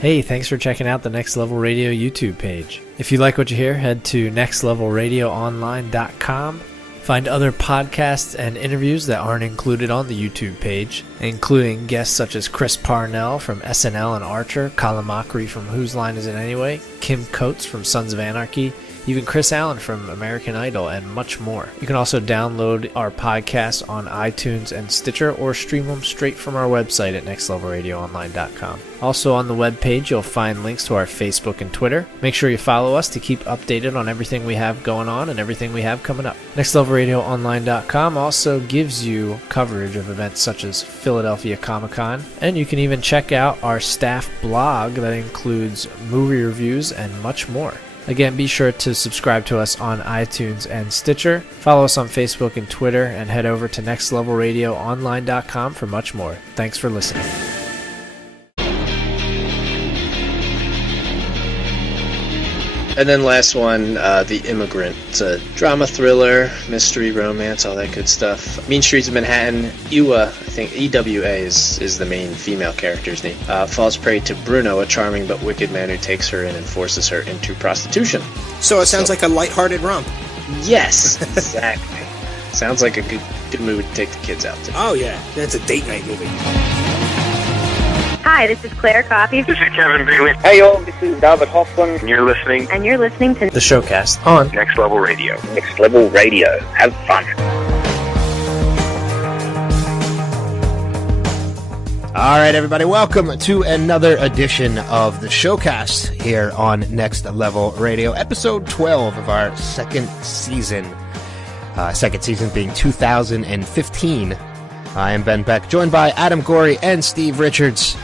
Hey, thanks for checking out the Next Level Radio YouTube page. If you like what you hear, head to nextlevelradioonline.com. Find other podcasts and interviews that aren't included on the YouTube page, including guests such as Chris Parnell from SNL and Archer, Colin Mockery from Whose Line Is It Anyway, Kim Coates from Sons of Anarchy, even Chris Allen from American Idol, and much more. You can also download our podcasts on iTunes and Stitcher, or stream them straight from our website at nextlevelradioonline.com. Also on the webpage, you'll find links to our Facebook and Twitter. Make sure you follow us to keep updated on everything we have going on and everything we have coming up. nextlevelradioonline.com also gives you coverage of events such as Philadelphia Comic-Con, and you can even check out our staff blog that includes movie reviews and much more. Again, be sure to subscribe to us on iTunes and Stitcher. Follow us on Facebook and Twitter, and head over to nextlevelradioonline.com for much more. Thanks for listening. And then last one, The Immigrant. It's a drama thriller, mystery, romance, all that good stuff. Mean Streets of Manhattan. Ewa, I think EWA is the main female character's name, falls prey to Bruno, a charming but wicked man who takes her in and forces her into prostitution. So it sounds like a lighthearted romp. Yes, exactly. Sounds like a good movie to take the kids out to. Oh yeah, that's a date night movie. Hi, this is Claire Coffey. This is Kevin Bailey. Hey y'all, this is David Hoffman. And you're listening to the Showcast on Next Level Radio. Next Level Radio. Have fun. All right, everybody, welcome to another edition of the Showcast here on Next Level Radio, episode 12 of our second season. Second season being 2015. I am Ben Beck, joined by Adam Gorey and Steve Richards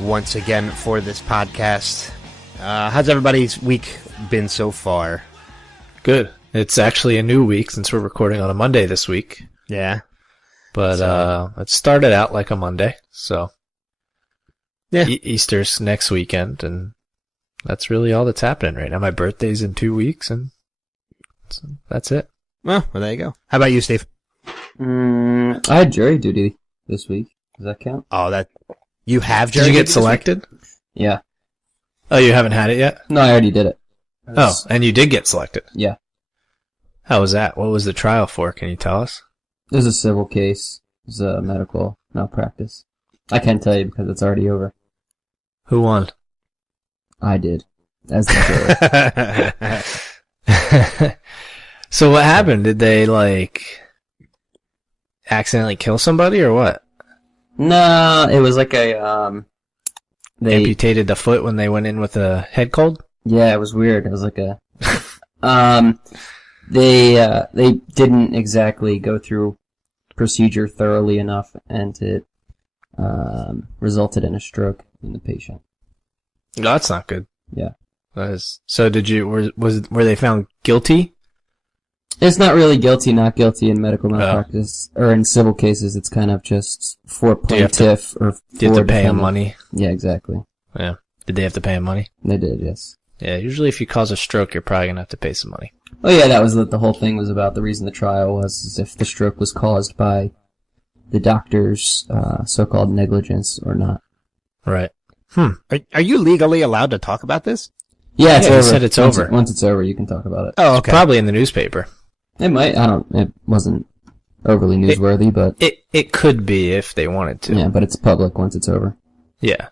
once again for this podcast. How's everybody's week been so far? Good. It's actually a new week since we're recording on a Monday this week. Yeah. But it started out like a Monday, so yeah. Easter's next weekend, and that's really all that's happening right now. My birthday's in 2 weeks, and that's it. Well, there you go. How about you, Steve? I had jury duty this week. Does that count? Oh, you have jury duty. Did you get get selected? Yeah. Oh, you haven't had it yet? No, I already did it. Oh, and you did get selected? Yeah. How was that? What was the trial for? Can you tell us? It was a civil case. It was a medical malpractice. I can't tell you because it's already over. Who won? I did. As the jury. So what happened? Did they, accidentally kill somebody or what? No, it was like they amputated the foot when they went in with a head cold? Yeah, it was weird. It was like a they didn't exactly go through procedure thoroughly enough, and it resulted in a stroke in the patient. No, that's not good. Yeah. So were they found guilty? It's not really guilty, not guilty in medical malpractice, or in civil cases. It's kind of just for plaintiff or for do you have to pay defendant. him money? Yeah, exactly. Yeah. Did they have to pay him money? They did, yes. Yeah, usually if you cause a stroke, you're probably gonna have to pay some money. Oh yeah, that was what the whole thing was about. The reason the trial was is if the stroke was caused by the doctor's so-called negligence or not. Right. Are you legally allowed to talk about this? Yeah, it's over. He said it's over. Once it's over, you can talk about it. Oh, okay. It's probably in the newspaper. It might. It wasn't overly newsworthy, but it could be if they wanted to. Yeah, but it's public once it's over. Yeah.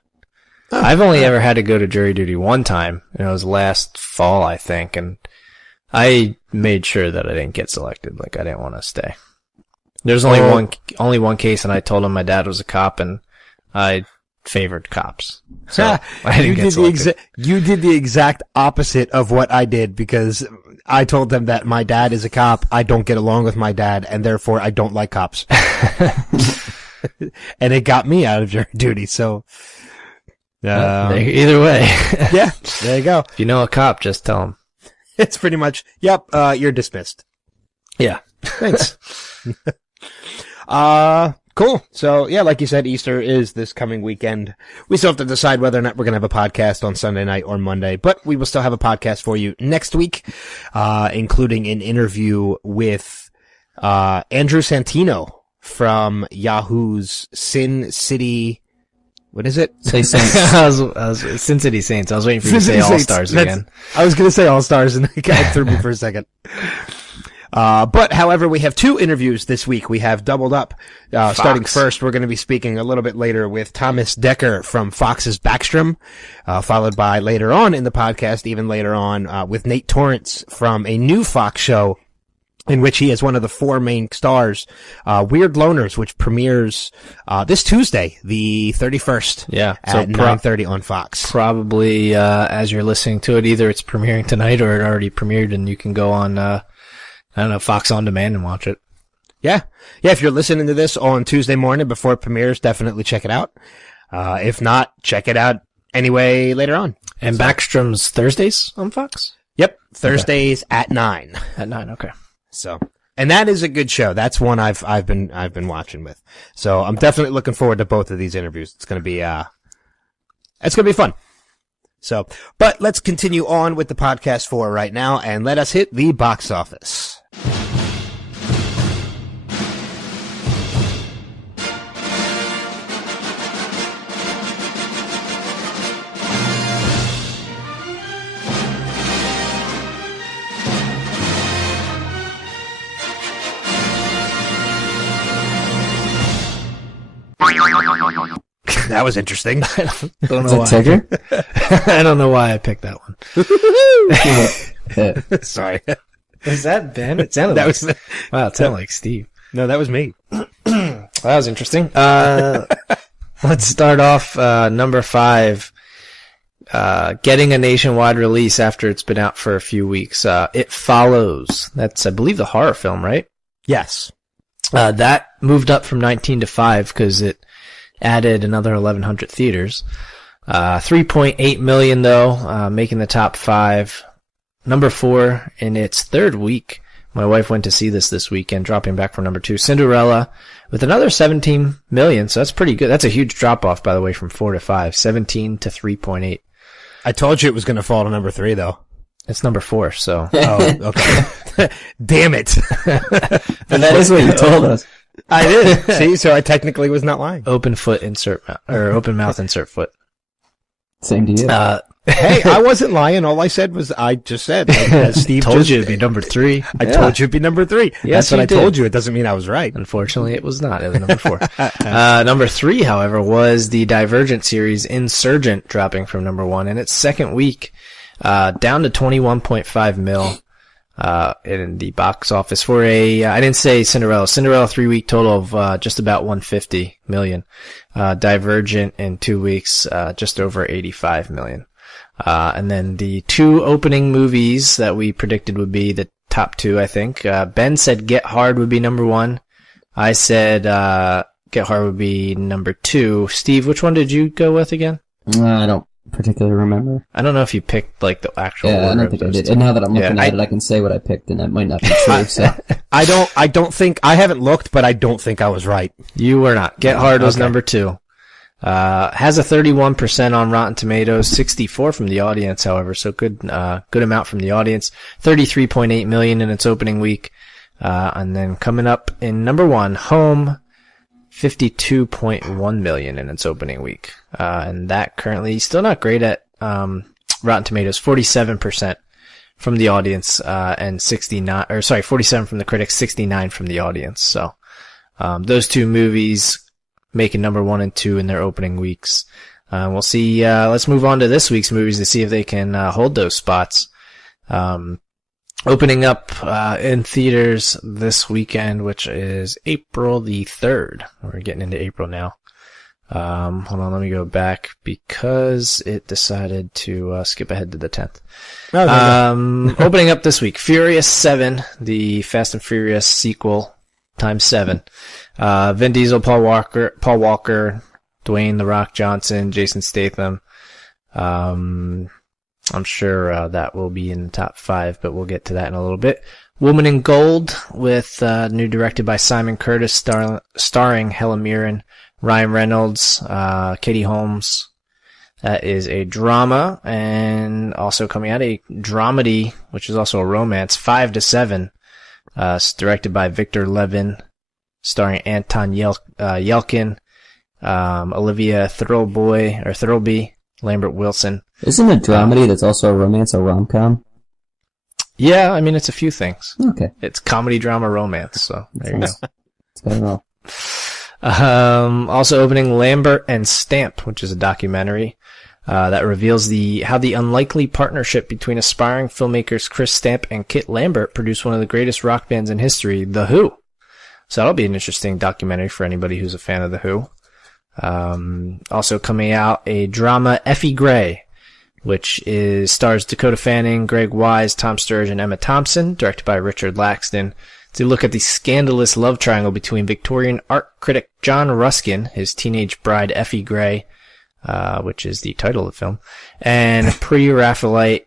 I've only ever had to go to jury duty one time, and it was last fall, I think, and I made sure that I didn't get selected. I didn't want to stay. There's only one case, and I told him my dad was a cop, and I favored cops. So I didn't get selected. You did the exact opposite of what I did, because I told them that my dad is a cop, I don't get along with my dad, and therefore I don't like cops. And it got me out of jury duty, so... either way. Yeah, there you go. If you know a cop, just tell him. It's pretty much, yep, you're dismissed. Yeah. Thanks. Cool. So, yeah, like you said, Easter is this coming weekend. We still have to decide whether or not we're going to have a podcast on Sunday night or Monday, but we will still have a podcast for you next week, including an interview with Andrew Santino from Yahoo's Sin City What is it? Say Saints. I was Cincinnati Saints. I was waiting for you to say Cincinnati All-Stars Saints. again. I was going to say All-Stars, and the guy threw me for a second. But however, we have two interviews this week. We have doubled up. Starting first, we're going to be speaking a little bit later with Thomas Dekker from Fox's Backstrom, followed by later on in the podcast, even later on, with Nate Torrence from a new Fox show in which he is one of the four main stars, Weird Loners, which premieres, this Tuesday, the 31st. Yeah. At 9:30 on Fox. Probably, as you're listening to it, either it's premiering tonight or it already premiered and you can go on, I don't know, Fox On Demand and watch it. Yeah. Yeah, if you're listening to this on Tuesday morning before it premieres, definitely check it out. If not, check it out anyway later on. And Backstrom's Thursdays on Fox? Yep. Thursdays at 9. At 9, okay. So, and that is a good show. That's one I've been watching with. So I'm definitely looking forward to both of these interviews. It's going to be fun. So, but let's continue on with the podcast for right now and let us hit the box office. That was interesting. I don't Is know that why. Dekker? I don't know why I picked that one. Sorry. Is that Ben? It sounded That like, was, wow, it sounded like Steve. no, that was me. That was interesting. Let's start off, number 5, getting a nationwide release after it's been out for a few weeks. It Follows. That's, I believe, the horror film, right? Yes. That moved up from 19 to 5 because it added another 1,100 theaters. 3.8 million though, making the top 5. Number 4 in its third week. My wife went to see this weekend, dropping back from number 2. Cinderella with another 17 million, so that's pretty good. That's a huge drop off, by the way, from 4 to 5. 17 to 3.8. I told you it was going to fall to number 3 though. It's number 4, so. Oh, okay. Damn it. But that is what you told us. I did. See, so I technically was not lying. Open foot, insert mouth, or open mouth, insert foot. Same to you. Hey, I wasn't lying. All I said was I just said. Like, as Steve told just, you it'd be number 3. I told you it'd be number 3. Yes, That's what you I did. told you. It doesn't mean I was right. Unfortunately, it was not. It was number 4. Number 3, however, was the Divergent series Insurgent, dropping from number 1 in its second week, down to 21.5 mil, in the box office for I didn't say Cinderella. Cinderella 3-week total of, just about 150 million. Divergent in 2 weeks, just over 85 million. And then the 2 opening movies that we predicted would be the top 2, I think. Ben said Get Hard would be number 1. I said, Get Hard would be number 2. Steve, which one did you go with again? I don't particularly remember. I don't know if you picked, like, the actual Yeah, I order don't of think I those did. two. And now that I'm looking Yeah, at it, I can say what I picked, and that might not be true. So I don't think, I haven't looked, but I don't think I was right. You were not. Get Hard was Okay. number 2. Has a 31% on Rotten Tomatoes, 64 from the audience, however, so good amount from the audience. 33.8 million in its opening week. And then coming up in number 1, Home, 52.1 million in its opening week. And that currently still not great at, Rotten Tomatoes, 47% from the audience, and 47 from the critics, 69 from the audience. So, those 2 movies making number 1 and 2 in their opening weeks. We'll see, let's move on to this week's movies to see if they can, hold those spots. Opening up, in theaters this weekend, which is April the 3rd. We're getting into April now. Hold on, let me go back because it decided to, skip ahead to the 10th. Opening up this week, Furious 7, the Fast and Furious sequel, times 7. Vin Diesel, Paul Walker, Dwayne The Rock Johnson, Jason Statham. I'm sure that will be in the top 5, but we'll get to that in a little bit. Woman in Gold, with new directed by Simon Curtis, starring Helen Mirren, Ryan Reynolds, Katie Holmes. That is a drama, and also coming out a dramedy, which is also a romance, 5 to 7. It's directed by Victor Levin, starring Anton Yelkin, Olivia Thirlby, Lambert Wilson. Isn't a dramedy that's also a romance a rom-com? Yeah, I mean, it's a few things. Okay. It's comedy, drama, romance, so there you go. It's got it all. Also opening Lambert and Stamp, which is a documentary that reveals how the unlikely partnership between aspiring filmmakers Chris Stamp and Kit Lambert produced one of the greatest rock bands in history, The Who. So that'll be an interesting documentary for anybody who's a fan of The Who. Also coming out, a drama, Effie Gray, which stars Dakota Fanning, Greg Wise, Tom Sturridge, and Emma Thompson, directed by Richard Laxton. To look at the scandalous love triangle between Victorian art critic John Ruskin, his teenage bride Effie Gray, which is the title of the film, and pre-Raphaelite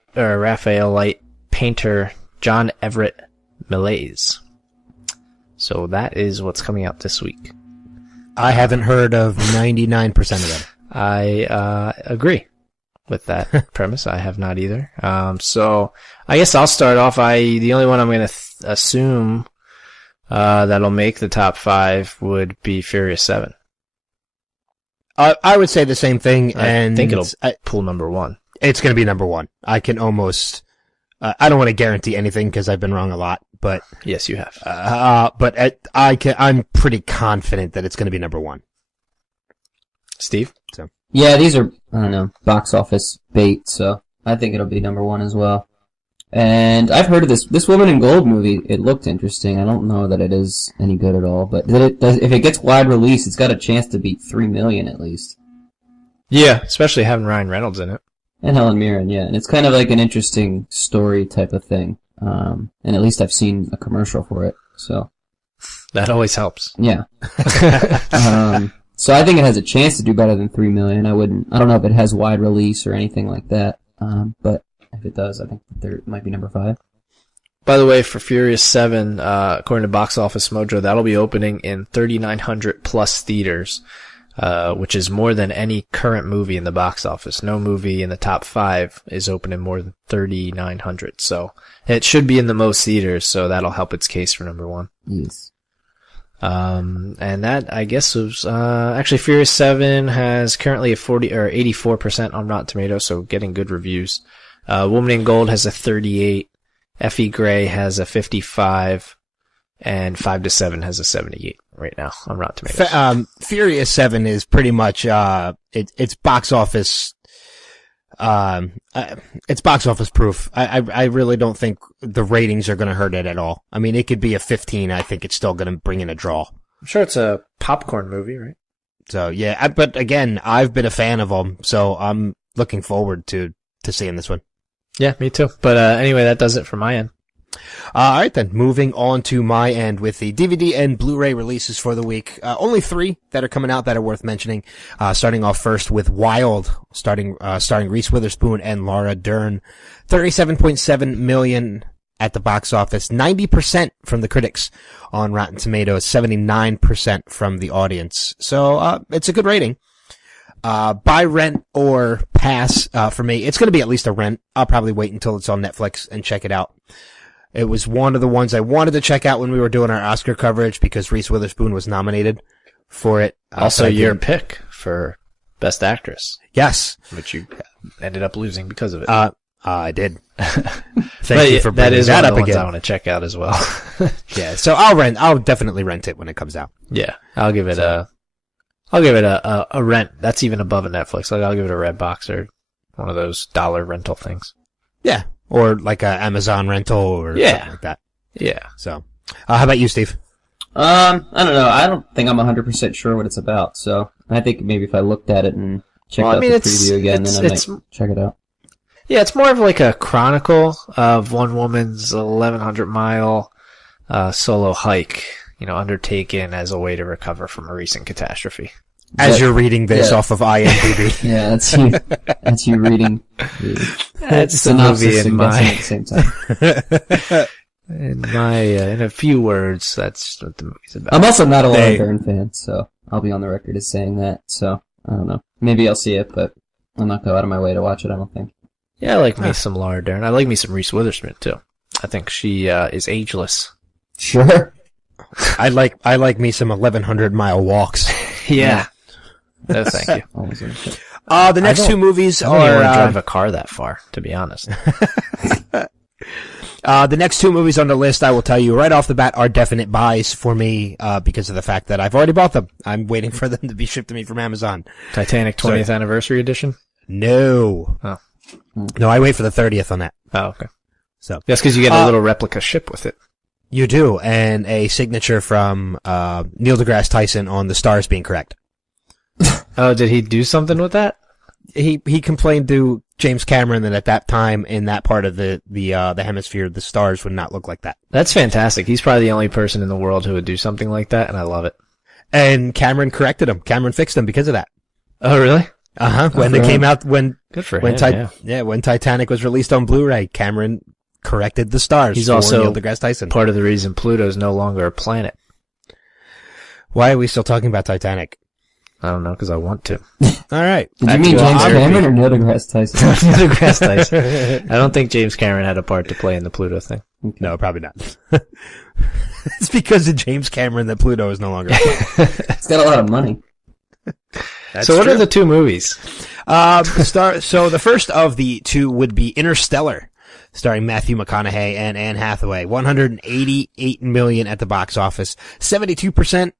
painter John Everett Millais. So that is what's coming out this week. I haven't heard of 99% of them. I agree with that premise. I have not either. So I guess I'll start off. The only one I'm going to assume that'll make the top 5 would be Furious 7. I would say the same thing, and I think it'll pull number 1. It's going to be number 1. I can almost. I don't want to guarantee anything because I've been wrong a lot, but yes, you have. I'm pretty confident that it's going to be number 1. Steve? So yeah, these are, I don't know, box office bait, so I think it'll be number 1 as well. And I've heard of this Woman in Gold movie. It looked interesting. I don't know that it is any good at all, but if it gets wide release, it's got a chance to beat 3 million at least. Yeah, especially having Ryan Reynolds in it. And Helen Mirren, yeah. And it's kind of like an interesting story type of thing. And at least I've seen a commercial for it, so. That always helps. Yeah. So I think it has a chance to do better than 3 million. I don't know if it has wide release or anything like that. But if it does, I think it might be number 5. By the way, for Furious 7, according to Box Office Mojo, that'll be opening in 3,900 plus theaters, which is more than any current movie in the box office. No movie in the top 5 is opening more than 3,900. So it should be in the most theaters, so that'll help its case for number 1. Yes. And that, I guess, was, actually Furious 7 has currently a 84% on Rotten Tomatoes, so getting good reviews. Woman in Gold has a 38, Effie Gray has a 55, and 5 to 7 has a 78 right now on Rotten Tomatoes. Furious 7 is pretty much, it's box office, it's box office proof. I really don't think the ratings are going to hurt it at all. I mean, it could be a 15. I think it's still going to bring in a draw. I'm sure it's a popcorn movie, right? So yeah, but again, I've been a fan of them, so I'm looking forward to seeing this one. Yeah, me too. But anyway, that does it for my end. All right, then. Moving on to my end with the DVD and Blu-ray releases for the week. Only 3 that are coming out that are worth mentioning. Starting off first with Wild, starring Reese Witherspoon and Laura Dern. 37.7 million at the box office. 90% from the critics on Rotten Tomatoes. 79% from the audience. So, it's a good rating. Buy, rent, or pass, for me. It's gonna be at least a rent. I'll probably wait until it's on Netflix and check it out. It was one of the ones I wanted to check out when we were doing our Oscar coverage because Reese Witherspoon was nominated for it. Also your pick for Best Actress. Yes. Which you ended up losing because of it. I did. Thank you for bringing that up again. I want to check out as well. Yeah. So I'll definitely rent it when it comes out. Yeah. I'll give it a rent. That's even above a Netflix. Like I'll give it a Redbox or one of those dollar rental things. Yeah. Or like a Amazon rental or something like that. Yeah. So, how about you, Steve? I don't know. I don't think I'm 100% sure what it's about. So I think maybe if I looked at it and checked out the preview again, then I might check it out. Yeah, it's more of like a chronicle of one woman's 1,100-mile solo hike, undertaken as a way to recover from a recent catastrophe. As you're reading this off of IMDb. Yeah, that's you reading. That's the movie in at the same time. In a few words, that's what the movie's about. I'm also not a Laura Dern fan, so I'll be on the record as saying that. So I don't know. Maybe I'll see it, but I'll not go out of my way to watch it. I don't think. Yeah, I like me some Laura Dern. I like me some Reese Witherspoon too. I think she is ageless. Sure. I like me some 1,100-mile walks. Yeah. No, thank you. Always in. The next two movies I don't even want to are drive a car that far, to be honest. the next two movies on the list. I will tell you right off the bat are definite buys for me because of the fact that I've already bought them. I'm waiting for them to be shipped to me from Amazon. Titanic 20th anniversary edition? No. Oh. No, I wait for the 30th on that. Oh, okay. So that's because you get a little replica ship with it. You do, and a signature from Neil deGrasse Tyson on the stars being correct. Oh, did he do something with that? He complained to James Cameron that at that time in that part of the hemisphere, the stars would not look like that. That's fantastic. He's probably the only person in the world who would do something like that, and I love it. And Cameron corrected him. Cameron fixed them because of that. Oh, really? When they came out, when Titanic was released on Blu-ray, Cameron corrected the stars. He's for also Neil deGrasse Tyson. Part of the reason Pluto's no longer a planet. Why are we still talking about Titanic? I don't know, because I want to. All right. Did you mean James Cameron or Neil deGrasse Tyson? Neil deGrasse Tyson. I don't think James Cameron had a part to play in the Pluto thing. No, probably not. It's because of James Cameron that Pluto is no longer. It's got a lot of money. So what are the two movies? So the first of the two would be Interstellar, starring Matthew McConaughey and Anne Hathaway. 188 million at the box office, 72%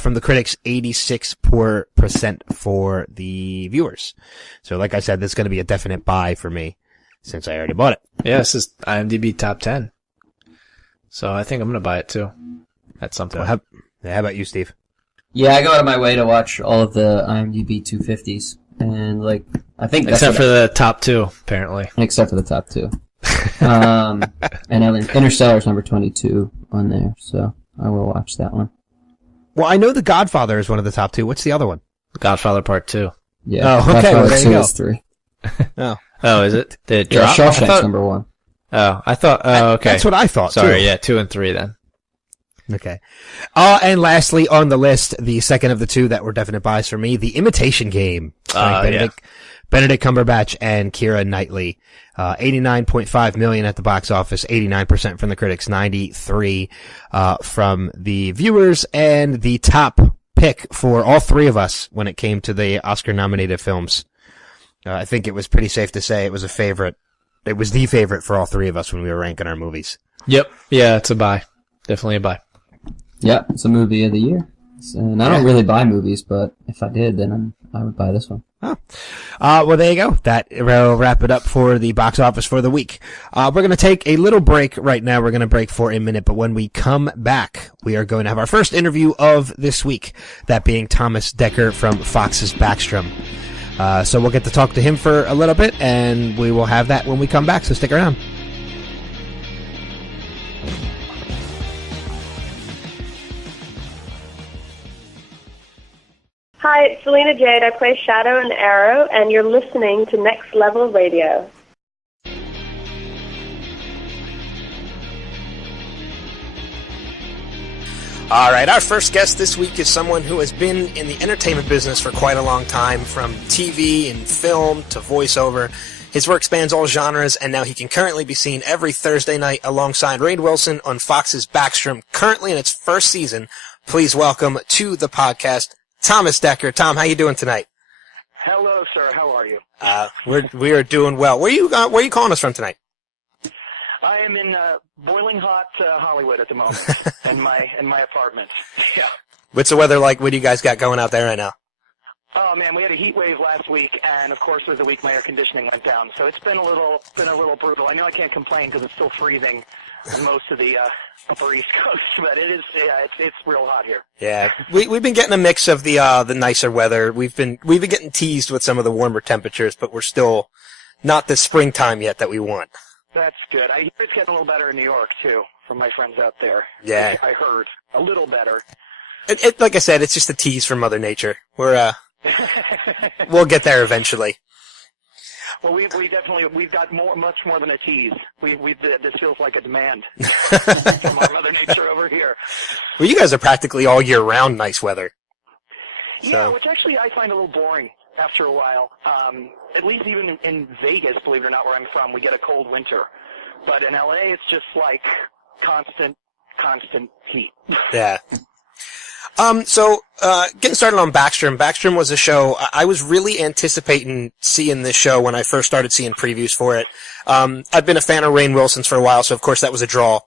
from the critics, 86% for the viewers. So like I said, this is going to be a definite buy for me since I already bought it. Yeah, this is IMDb top 10. So I think I'm going to buy it too at some point. How about you, Steve? Yeah, I go out of my way to watch all of the IMDb 250s, and I think that's except for the top two, apparently. Except for the top two. And Interstellar's number 22 on there, so I will watch that one. Well, I know The Godfather is one of the top two. What's the other one? Godfather Part 2. Yeah. Oh, okay. Well, there you go. Is 3. Oh, is it? Did it Yeah, drop? Shawshank's number 1. Oh, I thought. Oh, okay. That's what I thought. Sorry, too. yeah, 2 and 3 then. Okay. And lastly, on the list, the second of the two that were definite buys for me, The Imitation Game. Benedict Cumberbatch and Keira Knightley. 89.5 million at the box office, 89% from the critics, 93 from the viewers, and the top pick for all three of us when it came to the Oscar-nominated films. I think it was pretty safe to say it was a favorite. It was the favorite for all three of us when we were ranking our movies. Yep. Yeah, it's a buy. Definitely a buy. Yeah, it's a movie of the year. And I don't really buy movies, but if I did, then I would buy this one. Oh. Well, there you go. That will wrap it up for the box office for the week. We're going to take a little break right now. We're going to break for a minute, but when we come back, we are going to have our first interview of this week, that being Thomas Dekker from Fox's Backstrom. So we'll get to talk to him for a little bit, and we will have that when we come back, so stick around. Hi, it's Selena Jade. I play Shadow and Arrow, and you're listening to Next Level Radio. All right, our first guest this week is someone who has been in the entertainment business for quite a long time, from TV and film to voiceover. His work spans all genres, and now he can currently be seen every Thursday night alongside Rainn Wilson on Fox's Backstrom, currently in its first season. Please welcome to the podcast, Thomas Dekker. Tom, how you doing tonight? Hello, sir. How are you? We are doing well. Where are you calling us from tonight? I am in boiling hot Hollywood at the moment, in my apartment. Yeah. What's the weather like? What do you guys got going out there right now? Oh man, we had a heat wave last week, and of course, over the week my air conditioning went down. So it's been a little brutal. I know I can't complain because it's still freezing on most of the upper East Coast, but it is. Yeah, it's real hot here. Yeah, we've been getting a mix of the nicer weather. We've been getting teased with some of the warmer temperatures, but we're still not the springtime yet that we want. That's good. I hear it's getting a little better in New York too, from my friends out there. Yeah, I heard a little better. Like I said, it's just a tease from Mother Nature. We'll get there eventually. Well, we've got much more than a tease. This feels like a demand from our Mother Nature over here. Well, you guys are practically all year round nice weather. Yeah, which actually I find a little boring after a while. At least even in Vegas, believe it or not, where I'm from, we get a cold winter. But in LA, it's just like constant heat. Yeah. Getting started on Backstrom. Backstrom was a show I was really anticipating seeing this show when I first started seeing previews for it. I've been a fan of Rainn Wilson's for a while, so of course that was a draw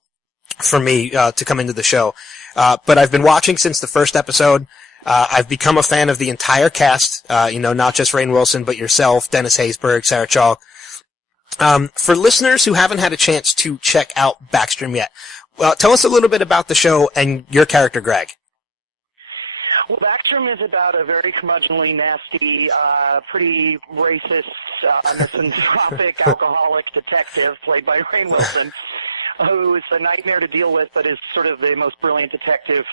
for me to come into the show. But I've been watching since the first episode. I've become a fan of the entire cast, not just Rainn Wilson, but yourself, Dennis Haysbert, Sarah Chalk. For listeners who haven't had a chance to check out Backstrom yet, tell us a little bit about the show and your character, Greg. Well, Backstrom is about a very curmudgeonly, nasty, pretty racist, misanthropic, alcoholic detective played by Rainn Wilson, who is a nightmare to deal with, but is sort of the most brilliant detective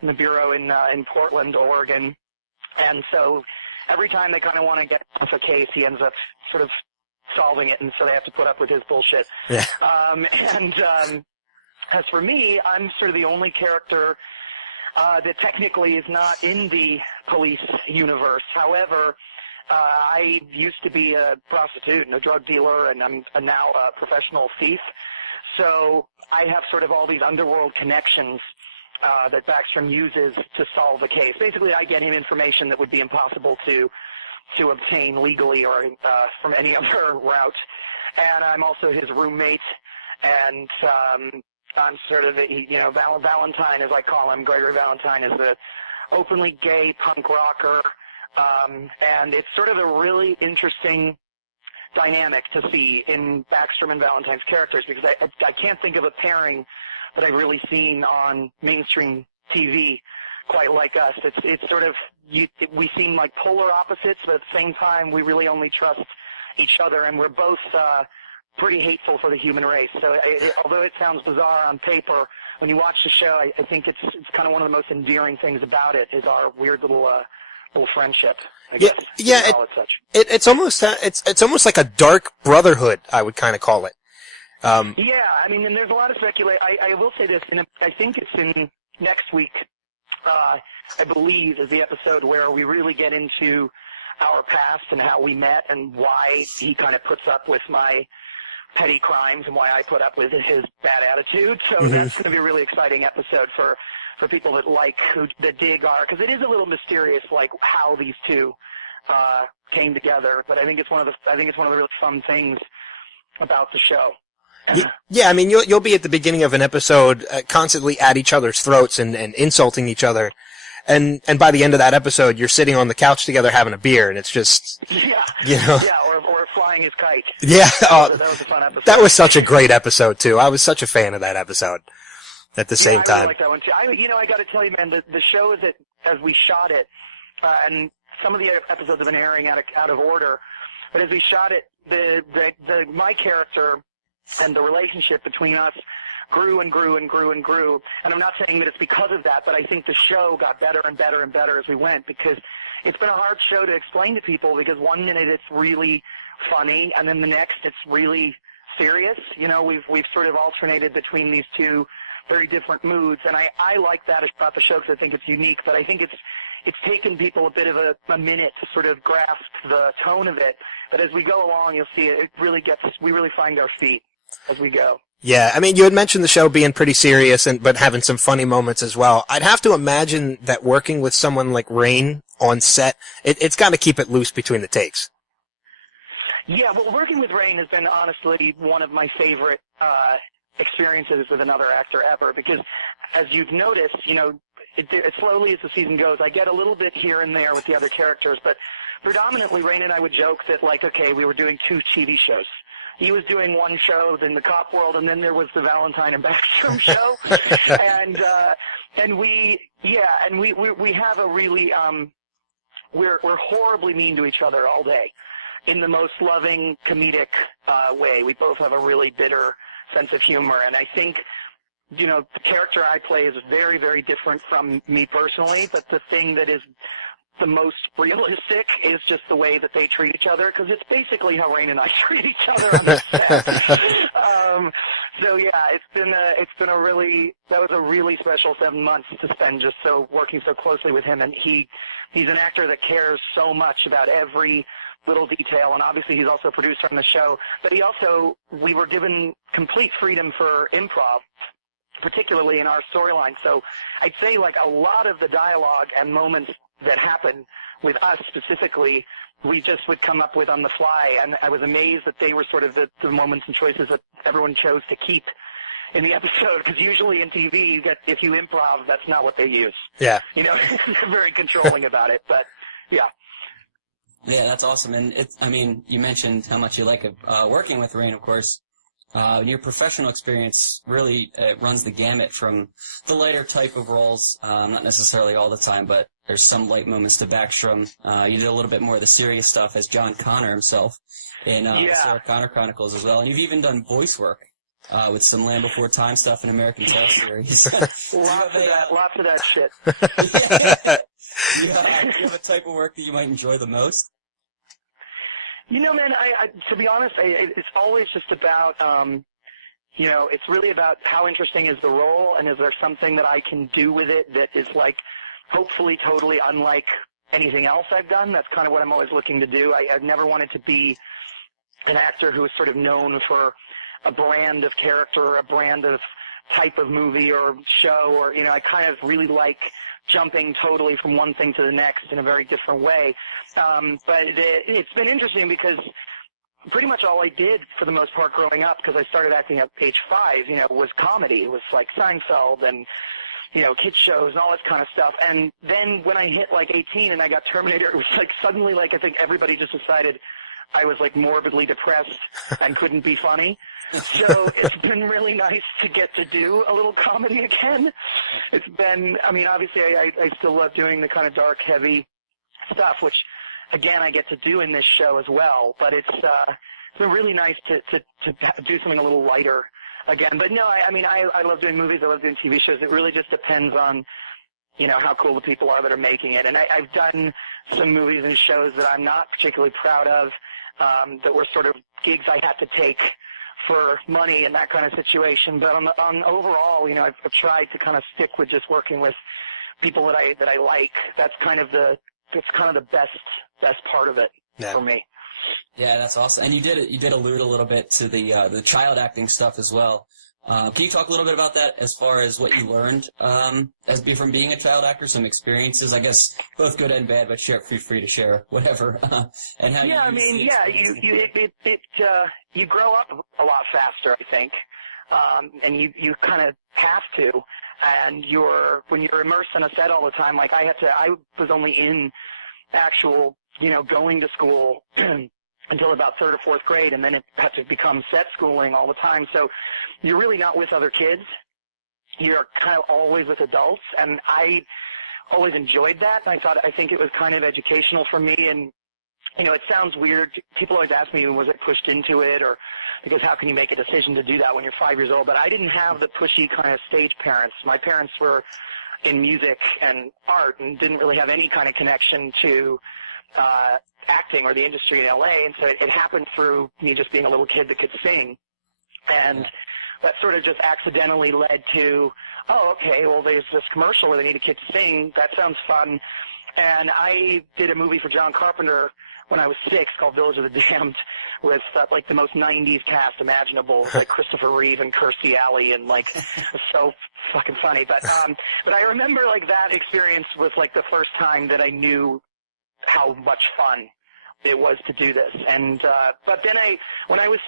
in the bureau in Portland, Oregon. And so every time they kind of want to get off a case, he ends up sort of solving it, and so they have to put up with his bullshit. Yeah. As for me, I'm sort of the only character that technically is not in the police universe. However, I used to be a prostitute and a drug dealer, and I'm now a professional thief. So I have sort of all these underworld connections that Backstrom uses to solve the case. Basically, I get him information that would be impossible to obtain legally or from any other route. And I'm also his roommate, and I'm sort of, Valentine, as I call him. Gregory Valentine is the openly gay punk rocker, and it's sort of a really interesting dynamic to see in Backstrom and Valentine's characters, because I can't think of a pairing that I've really seen on mainstream TV quite like us. It's sort of, we seem like polar opposites, but at the same time, we really only trust each other, and we're both pretty hateful for the human race. So although it sounds bizarre on paper, when you watch the show, I think it's kind of one of the most endearing things about it is our weird little friendship. I guess, it's almost like a dark brotherhood, I would kind of call it. Yeah, I mean, and there's a lot of speculation. I will say this, and I think it's in next week, I believe, is the episode where we really get into our past and how we met and why he kind of puts up with my petty crimes and why I put up with his bad attitude. So that's going to be a really exciting episode for people that dig our, because it is a little mysterious, like how these two came together. But I think it's one of the really fun things about the show. Yeah, I mean, you'll be at the beginning of an episode constantly at each other's throats and insulting each other. And by the end of that episode, you're sitting on the couch together having a beer, and it's just, or flying his kite. Yeah, that was a fun episode. That was such a great episode too. I was such a fan of that episode. At the same time, I really like that one too. I got to tell you, man, the show is that as we shot it, and some of the episodes have been airing out of order, but as we shot it, my character and the relationship between us grew and grew and grew and grew. And I'm not saying that it's because of that, but I think the show got better and better and better as we went, because it's been a hard show to explain to people, because one minute it's really funny, and then the next it's really serious. We've sort of alternated between these two very different moods, and I like that about the show because I think it's unique, but I think it's taken people a bit of a minute to sort of grasp the tone of it. But as we go along, you'll see we really find our feet as we go. Yeah, I mean, you had mentioned the show being pretty serious but having some funny moments as well. I'd have to imagine that working with someone like Rainn on set, it's got to keep it loose between the takes. Yeah, well, working with Rainn has been honestly one of my favorite experiences with another actor ever, because as you've noticed, it slowly as the season goes, I get a little bit here and there with the other characters, but predominantly Rainn and I would joke that, we were doing two TV shows. He was doing one show in the cop world, and then there was the Valentine and Backstrom show. and we have a really, we're horribly mean to each other all day in the most loving, comedic way. We both have a really bitter sense of humor, and I think, the character I play is very, very different from me personally, but the thing that is the most realistic is just the way that they treat each other, because it's basically how Rainn and I treat each other on the set. So yeah, that was a really special 7 months to spend just working so closely with him, and he's an actor that cares so much about every little detail, and obviously he's also a producer on the show, but we were given complete freedom for improv. particularly in our storyline. So I'd say like a lot of the dialogue and moments that happen with us specifically, we just would come up with on the fly, and I was amazed that they were sort of the moments and choices that everyone chose to keep in the episode, because usually in TV, you get, if you improv, that's not what they use. Yeah. You know, they're very controlling about it, but yeah. Yeah, that's awesome. And you mentioned how much you like working with Rain, of course. Your professional experience really runs the gamut from the lighter type of roles, not necessarily all the time, but there's some light moments to Backstrom. You did a little bit more of the serious stuff as John Connor himself in the Sarah Connor Chronicles as well. And you've even done voice work with some Land Before Time stuff in American Tale series. Lots of that shit. Do you have a type of work that you might enjoy the most? You know, man, to be honest, it's always just about, it's really about how interesting is the role, and is there something that I can do with it that is, like, hopefully totally unlike anything else I've done. That's kind of what I'm always looking to do. I've never wanted to be an actor who is sort of known for a brand of character or a brand of type of movie or show, or, I kind of really like jumping totally from one thing to the next in a very different way. But it's been interesting because pretty much all I did for the most part growing up, because I started acting at age 5, was comedy. It was like Seinfeld and, kid shows and all this kind of stuff. And then when I hit like 18 and I got Terminator, it was like suddenly like I think everybody just decided I was like morbidly depressed and couldn't be funny. So it's been really nice to get to do a little comedy again. It's been, obviously I still love doing the kind of dark, heavy stuff, which, again, I get to do in this show as well. But it's been really nice to do something a little lighter again. But no, I love doing movies. I love doing TV shows. It really just depends on, how cool the people are that are making it. And I've done some movies and shows that I'm not particularly proud of, that were sort of gigs I had to take for money and that kind of situation. But on overall, I've tried to kind of stick with just working with people that I like. That's kind of the best part of it for me. Yeah, that's awesome. And you did allude a little bit to the child acting stuff as well. Can you talk a little bit about that as far as what you learned from being a child actor, some experiences, I guess both good and bad, but feel free to share whatever. And how you grow up a lot faster, I think, and you kind of have to. And when you're immersed in a set all the time, like I was only in actual, going to school until about 3rd or 4th grade, and then it had to become set schooling all the time. So you're really not with other kids. You're kind of always with adults, and I always enjoyed that. I think it was kind of educational for me, and, it sounds weird. People always ask me, was it pushed into it, or because how can you make a decision to do that when you're 5 years old? But I didn't have the pushy kind of stage parents. My parents were in music and art and didn't really have any kind of connection to acting or the industry in LA, and so it happened through me just being a little kid that could sing. And that sort of just accidentally led to, oh, okay, well, there's this commercial where they need a kid to sing. That sounds fun. And I did a movie for John Carpenter when I was 6 called Village of the Damned, with like the most 90s cast imaginable, like Christopher Reeve and Kirstie Alley, and like so fucking funny. But I remember like that experience was like the first time that I knew how much fun it was to do this. And but then when I was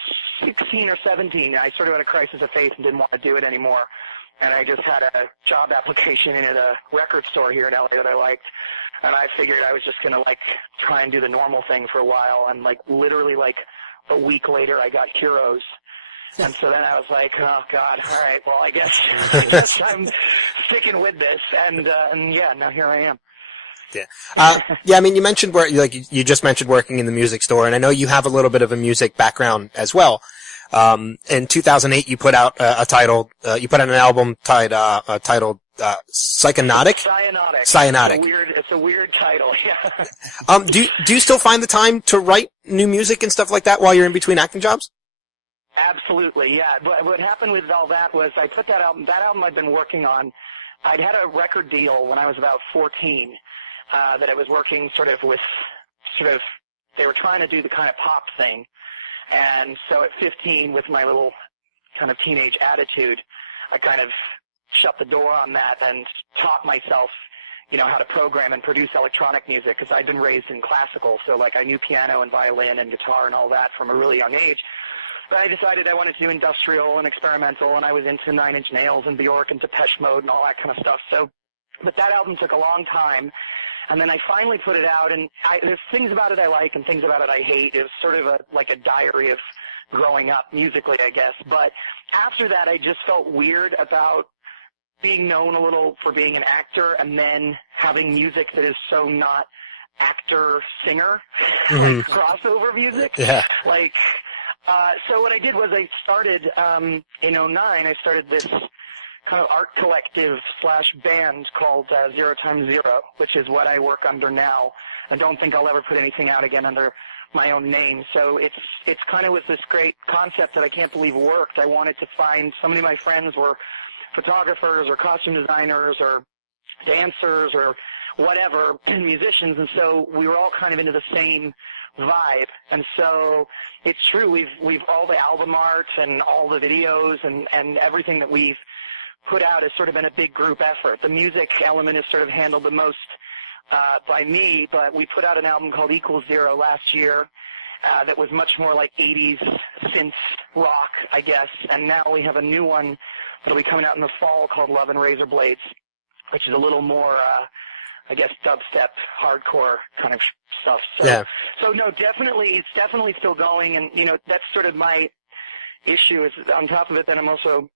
16 or 17, I sort of had a crisis of faith and didn't want to do it anymore. And I just had a job application in at a record store here in LA that I liked. And I figured I was just going to like try and do the normal thing for a while. And like literally like a week later, I got Heroes. And so then I was like, oh God, all right, well I guess I'm sticking with this. And yeah, now here I am. Yeah. You mentioned you just mentioned working in the music store, and I know you have a little bit of a music background as well. In 2008, you put out you put out an album titled Psychonautics. Cyanotic. It's a weird title, yeah. Do you still find the time to write new music and stuff like that while you're in between acting jobs? Absolutely, yeah. But what happened with all that was I put that album I've been working on. I'd had a record deal when I was about 14. That I was working they were trying to do the kind of pop thing. And so at 15, with my little kind of teenage attitude, I kind of shut the door on that and taught myself, how to program and produce electronic music, because I'd been raised in classical, so like I knew piano and violin and guitar and all that from a really young age. But I decided I wanted to do industrial and experimental, and I was into Nine Inch Nails and Bjork and Depeche Mode and all that kind of stuff. But that album took a long time, and then I finally put it out, and there's things about it I like and things about it I hate. It was sort of like a diary of growing up musically, I guess. But after that, I just felt weird about being known a little for being an actor and then having music that is so not actor-singer, like crossover music. Yeah. So what I did was I started, in 2009, I started this kind of art collective / band called 0x0, which is what I work under now. I don't think I'll ever put anything out again under my own name. So it's kind of was this great concept that I can't believe worked. I wanted to find, so many of my friends were photographers or costume designers or dancers or whatever, musicians, and so we were all kind of into the same vibe. And so it's true, we've all the album art and all the videos and everything that we've put out has sort of been a big group effort. The music element is sort of handled the most by me, but we put out an album called E12 last year that was much more like 80s synth rock, I guess, and now we have a new one that'll be coming out in the fall called Love and Razor Blades, which is a little more, I guess, dubstep, hardcore kind of stuff. So no, it's definitely still going, and, that's sort of my issue is on top of it that I'm also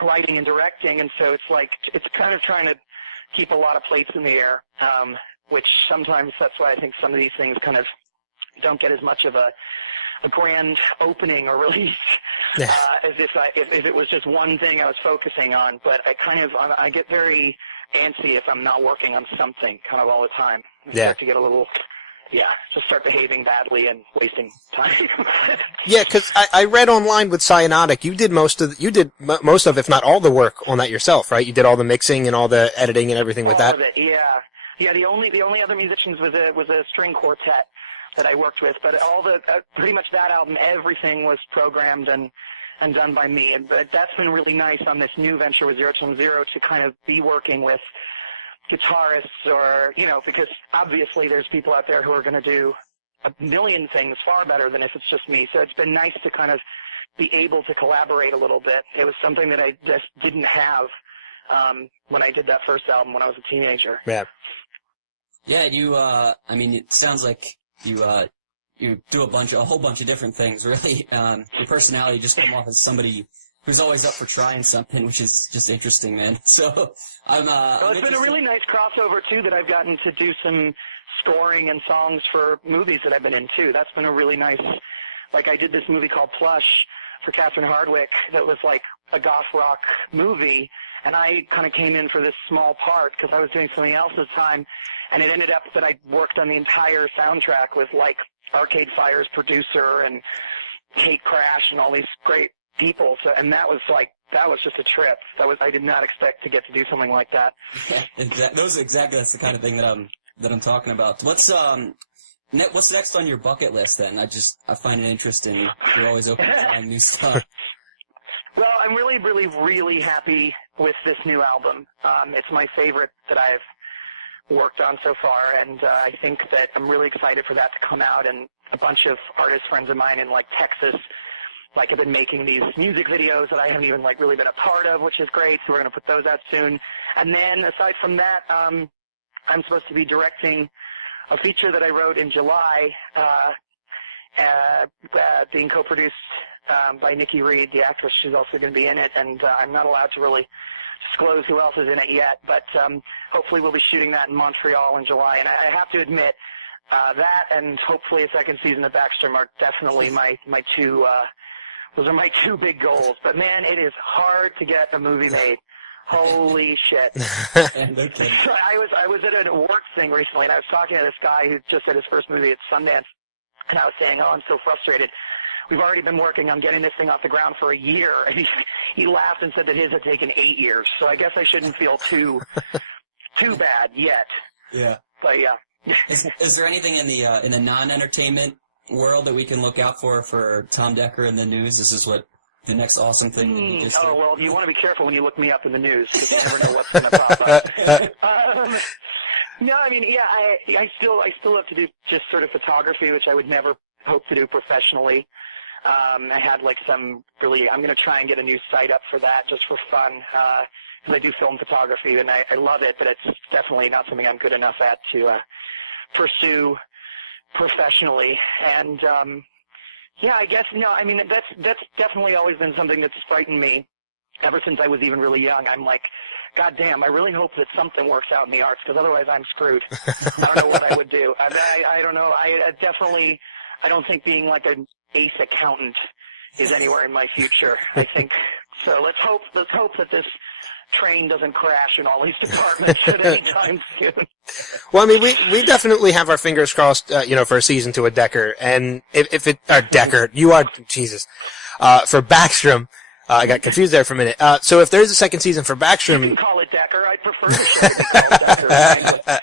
writing and directing, and so it's kind of trying to keep a lot of plates in the air, which sometimes that's why I think some of these things kind of don't get as much of a grand opening or release as if it was just one thing I was focusing on. But I get very antsy if I'm not working on something kind of all the time. I start to get a little, just start behaving badly and wasting time. Yeah, because I read online with Cyanotic, you did most of, if not all the work on that yourself, right? You did all the mixing and all the editing and everything with that. All of it, yeah. Yeah, the only other musicians was a string quartet that I worked with, but all pretty much that album, everything was programmed and done by me. But that's been really nice on this new venture with 0x0 to kind of be working with guitarists or, because obviously there's people out there who are going to do a million things far better than if it's just me. So it's been nice to kind of be able to collaborate a little bit. It was something that I just didn't have when I did that first album when I was a teenager. Yeah. Yeah, it sounds like you do a whole bunch of different things, really. Your personality just come off as somebody who's always up for trying something, which is just interesting, man. So it's been a really nice crossover too that I've gotten to do some scoring and songs for movies that I've been in too. That's been a really nice. Like I did this movie called Plush for Catherine Hardwicke that was like a goth rock movie, and I kind of came in for this small part because I was doing something else at the time. And it ended up that I worked on the entire soundtrack with, like, Arcade Fire's producer and Kate Crash and all these great people. So, and that was just a trip. I did not expect to get to do something like that. Yeah, that's the kind of thing that I'm talking about. What's next on your bucket list then? I find it interesting. You're always open to trying new stuff. Well, I'm really, really, really happy with this new album. It's my favorite that I've worked on so far, and I think that I'm really excited for that to come out, and a bunch of artist friends of mine in like Texas have been making these music videos that I haven't even really been a part of, which is great, so we're going to put those out soon. And then aside from that, I'm supposed to be directing a feature that I wrote in July, being co-produced by Nikki Reed, the actress. She's also going to be in it, and I'm not allowed to really disclose who else is in it yet, but hopefully we'll be shooting that in Montreal in July. And I have to admit, that and hopefully a second season of Backstrom are definitely my two, those are my two big goals. But man, it is hard to get a movie made. Holy shit. I was at an awards thing recently, and I was talking to this guy who just had his first movie at Sundance, and I was saying, I'm so frustrated. We've already been working on getting this thing off the ground for a year, and he laughed and said that his had taken 8 years. So I guess I shouldn't feel too bad yet. Yeah. But yeah. Is there anything in the non-entertainment world that we can look out for Tom Dekker in the news? This is what the next awesome thing that you just did? Oh, well, you want to be careful when you look me up in the news, because you never know what's going to pop up. No, I mean, yeah, I still have to do just sort of photography, which I would never hope to do professionally. I had like I'm going to try and get a new site up for that just for fun, because I do film photography, and I love it, but it's definitely not something I'm good enough at to pursue professionally. And yeah, I guess, I mean, that's definitely always been something that's frightened me ever since I was even really young. I'm like, God damn, I really hope that something works out in the arts, because otherwise I'm screwed. I don't know what I would do. I don't know. I don't think being like an ace accountant is anywhere in my future. I think so. Let's hope that this train doesn't crash in all these departments at any time soon. Well, I mean, we definitely have our fingers crossed, for a season to a Dekker, and if it, or Dekker, you are, Jesus, for Backstrom, I got confused there for a minute. So if there's a second season for Backstrom. You can call it Dekker. I prefer the show to be called Dekker.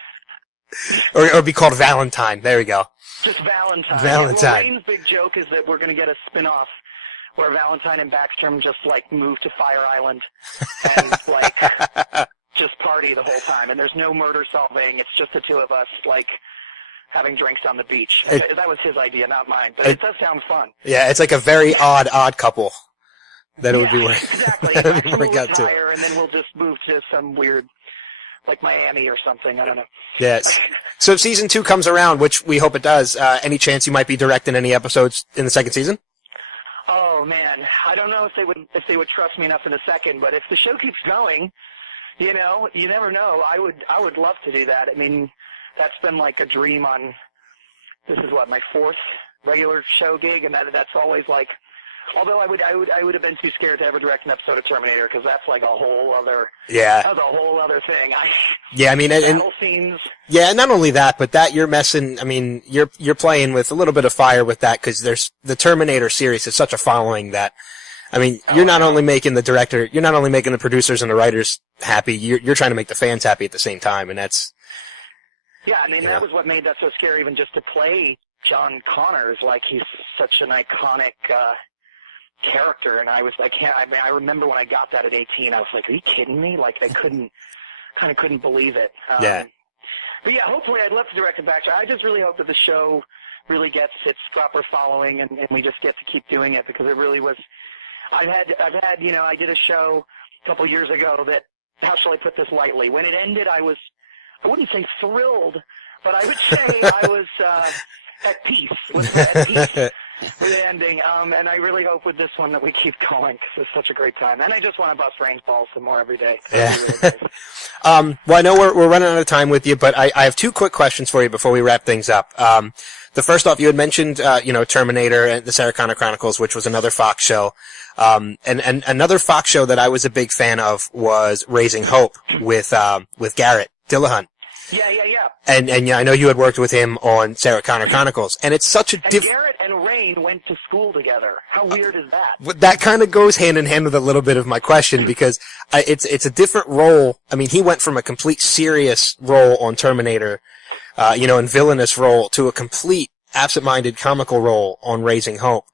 or be called Valentine. There we go. Just Valentine. Valentine. Well, Wayne's big joke is that we're going to get a spin-off where Valentine and Backstrom just, like, move to Fire Island and, like, just party the whole time. And there's no murder solving. It's just the two of us, like, having drinks on the beach. That was his idea, not mine. But it does sound fun. Yeah, it's like a very odd couple. That it would be exactly. Backstrom will retire, and then we'll just move to some weird, like Miami or something. I don't know. Yes. So if season 2 comes around, which we hope it does, any chance you might be directing any episodes in the second season? Oh man, I don't know if they would trust me enough in a second, but if the show keeps going, you never know. I would love to do that. I mean, that's been like a dream on. This is what, my 4th regular show gig, and that's always like. Although I would have been too scared to ever direct an episode of Terminator, because that's like a whole other. Yeah. That's a whole other thing. Yeah, I mean, battle scenes. Yeah, not only that, but that you're messing. I mean, you're playing with a little bit of fire with that, because there's the Terminator series is such a following that. I mean, you're not only making the director, you're not only making the producers and the writers happy, you're trying to make the fans happy at the same time, and that's. Yeah, I mean, that was what made that so scary, even just to play John Connors. Like, he's such an iconic character, and I remember when I got that at 18, I was like, are you kidding me? Like, I couldn't believe it. Yeah. But yeah, hopefully I'd love to direct it back. I just really hope that the show really gets its proper following, and we just get to keep doing it, because it really was, I did a show a couple years ago that, how shall I put this lightly? When it ended, I wouldn't say thrilled, but I would say I was, at peace with the ending, and I really hope with this one that we keep going, because it's such a great time. And I just want to bust Rain's balls some more every day. Yeah. Really nice. Well, I know we're running out of time with you, but I have 2 quick questions for you before we wrap things up. The first off, you had mentioned, Terminator and the Sarah Connor Chronicles, which was another Fox show. And another Fox show that I was a big fan of was Raising Hope with Garrett Dillahunt. Yeah. And yeah, I know you had worked with him on Sarah Connor Chronicles, and it's such a Garrett and Rain went to school together. How weird is that? That kind of goes hand in hand with a little bit of my question, because it's a different role. I mean, he went from a complete serious role on Terminator, and villainous role, to a complete absent-minded comical role on Raising Hope.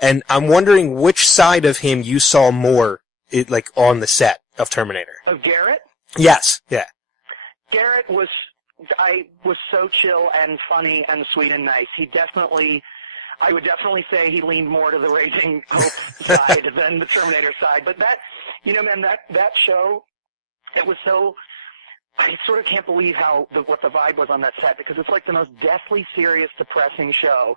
And I'm wondering which side of him you saw more, on the set of Terminator. Of Garrett? Yes. Yeah. Garrett was so chill and funny and sweet and nice. I would definitely say he leaned more to the Raising Hope side than the Terminator side. But that show, it was so, I sort of can't believe what the vibe was on that set, because it's like the most deathly serious, depressing show.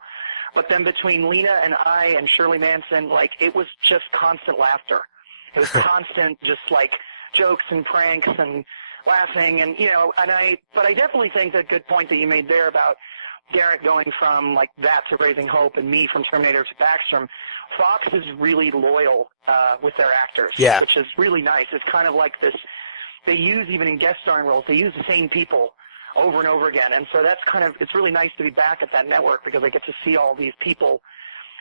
But then between Lena and I and Shirley Manson, like, it was just constant laughter. It was constant, just like jokes and pranks and laughing, and but I definitely think that good point that you made there about Garrett going from like that to Raising Hope, and me from Terminator to Backstrom. Fox is really loyal with their actors, which is really nice. It's kind of like this. They use, even in guest starring roles, they use the same people over and over again, and so that's it's really nice to be back at that network, because I get to see all these people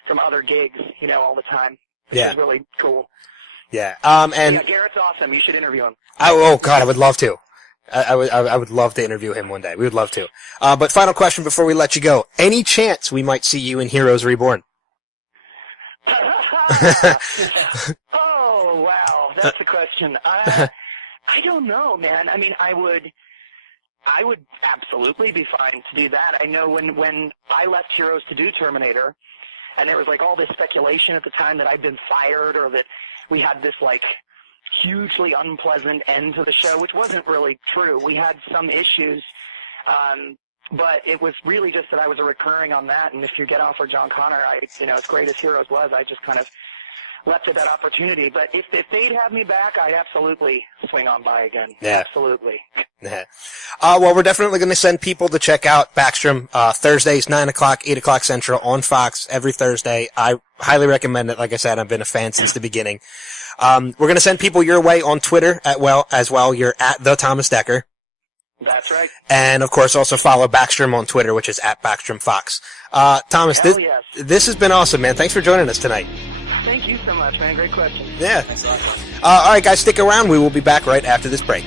from other gigs, all the time, which is really cool. Yeah. Garrett's awesome. You should interview him. Oh God, I would love to. I would love to interview him one day. We would love to. But final question before we let you go. Any chance we might see you in Heroes Reborn? Oh, wow. That's the question. I don't know, man. I mean, I would absolutely be fine to do that. I know when I left Heroes to do Terminator, and there was like all this speculation at the time that I'd been fired or that we had this like hugely unpleasant end to the show, which wasn't really true. We had some issues, but it was really just that I was a recurring on that. And if you get offered John Connor, as great as Heroes was, I just kind of left at that opportunity. But if they'd have me back, I'd absolutely swing on by again. Yeah. Absolutely. Yeah. Well, we're definitely going to send people to check out Backstrom, Thursdays, 9 o'clock, 8 o'clock Central on Fox every Thursday. I highly recommend it. Like I said, I've been a fan since the beginning. We're going to send people your way on Twitter as well. You're at the Thomas Dekker. That's right. And of course, also follow Backstrom on Twitter, which is at Backstrom Fox. Thomas, this has been awesome, man. Thanks for joining us tonight. Thank you so much, man. Great question. Yeah. All right, guys, stick around. We will be back right after this break.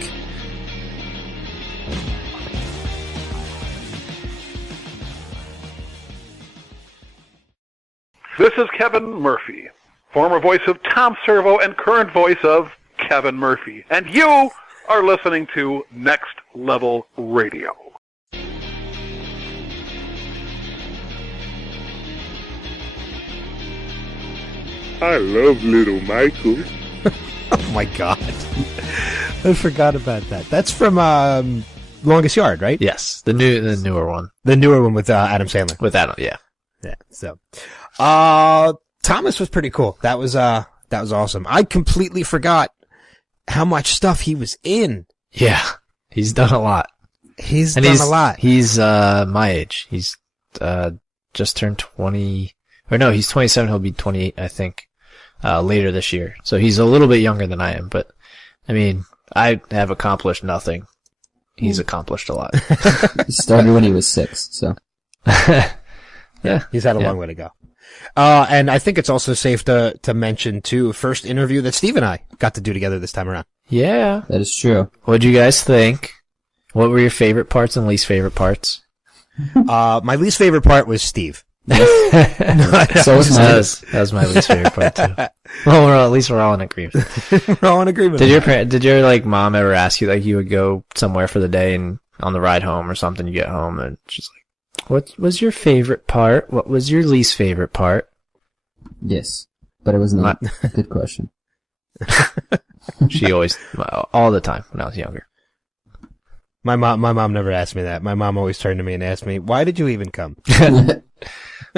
This is Kevin Murphy, former voice of Tom Servo and current voice of Kevin Murphy. And you are listening to Next Level Radio. I love little Michael. Oh my god. I forgot about that. That's from Longest Yard, right? Yes, the newer one. The newer one with Adam Sandler. With Adam, yeah. Yeah. So Thomas was pretty cool. That was awesome. I completely forgot how much stuff he was in. Yeah. He's done a lot. He's done a lot. He's my age. He's just turned 20, or no, he's 27, he'll be 28, I think. Later this year. So he's a little bit younger than I am, but I mean, I have accomplished nothing. He's accomplished a lot. He started when he was 6, so. Yeah. He's had a long way to go. And I think it's also safe to mention too, first interview that Steve and I got to do together this time around. Yeah. That is true. What'd you guys think? What were your favorite parts and least favorite parts? My least favorite part was Steve. So that was my least favorite part too. Well, at least we're all in agreement. We're all in agreement. Did your like mom ever ask you like you would go somewhere for the day and on the ride home or something you get home and she's like, what was your favorite part? What was your least favorite part? Yes, but it was not a good question. She always, all the time when I was younger. My mom never asked me that. My mom always turned to me and asked me, "Why did you even come?"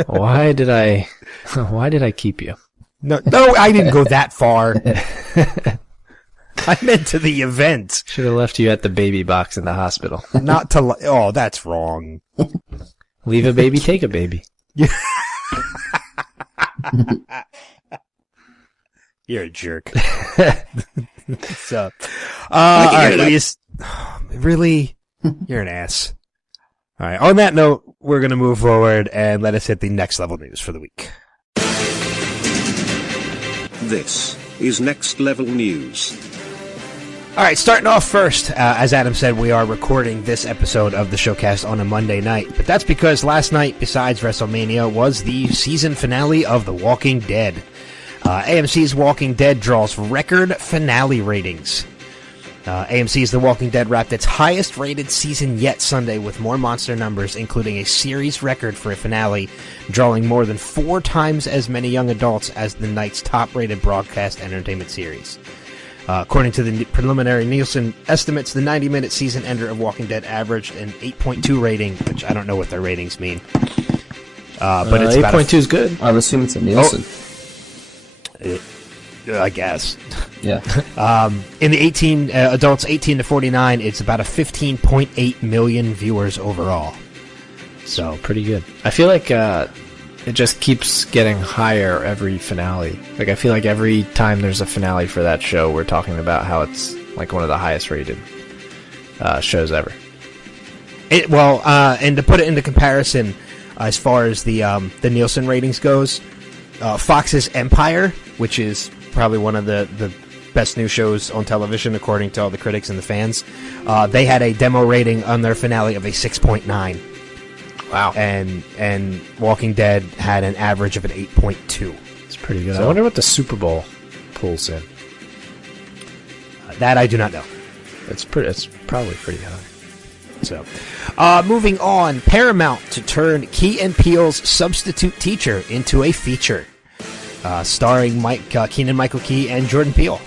Why did I keep you? No, I didn't go that far. I meant to the event. Should have left you at the baby box in the hospital. Not to, oh, that's wrong. Leave a baby, take a baby. You're a jerk. So, all right, really, you're an ass. All right. On that note, we're going to move forward and let us hit the next level news for the week. This is Next Level News. All right, starting off first, as Adam said, we are recording this episode of the Showcast on a Monday night. But that's because last night, besides WrestleMania, was the season finale of The Walking Dead. AMC's Walking Dead draws record finale ratings. AMC's The Walking Dead wrapped its highest-rated season yet Sunday with more monster numbers, including a series record for a finale, drawing more than 4 times as many young adults as the night's top-rated broadcast entertainment series. According to the preliminary Nielsen estimates, the 90-minute season ender of Walking Dead averaged an 8.2 rating, which I don't know what their ratings mean. But it's 8.2 is good. I would assume it's a Nielsen. I guess. Yeah. In the adults 18 to 49, it's about a 15.8 million viewers overall. So pretty good. I feel like it just keeps getting higher every finale. Like I feel like every time there's a finale for that show, we're talking about how it's like one of the highest rated shows ever. And to put it into comparison, as far as the Nielsen ratings goes, Fox's Empire, which is probably one of the best new shows on television according to all the critics and the fans, they had a demo rating on their finale of a 6.9. Wow. And Walking Dead had an average of an 8.2. It's Pretty good. So- I wonder what the Super Bowl pulls in. That I do not know. It's probably pretty high. So, moving on, Paramount to turn Key and Peele's Substitute Teacher into a feature, starring Keegan-Michael Key and Jordan Peele.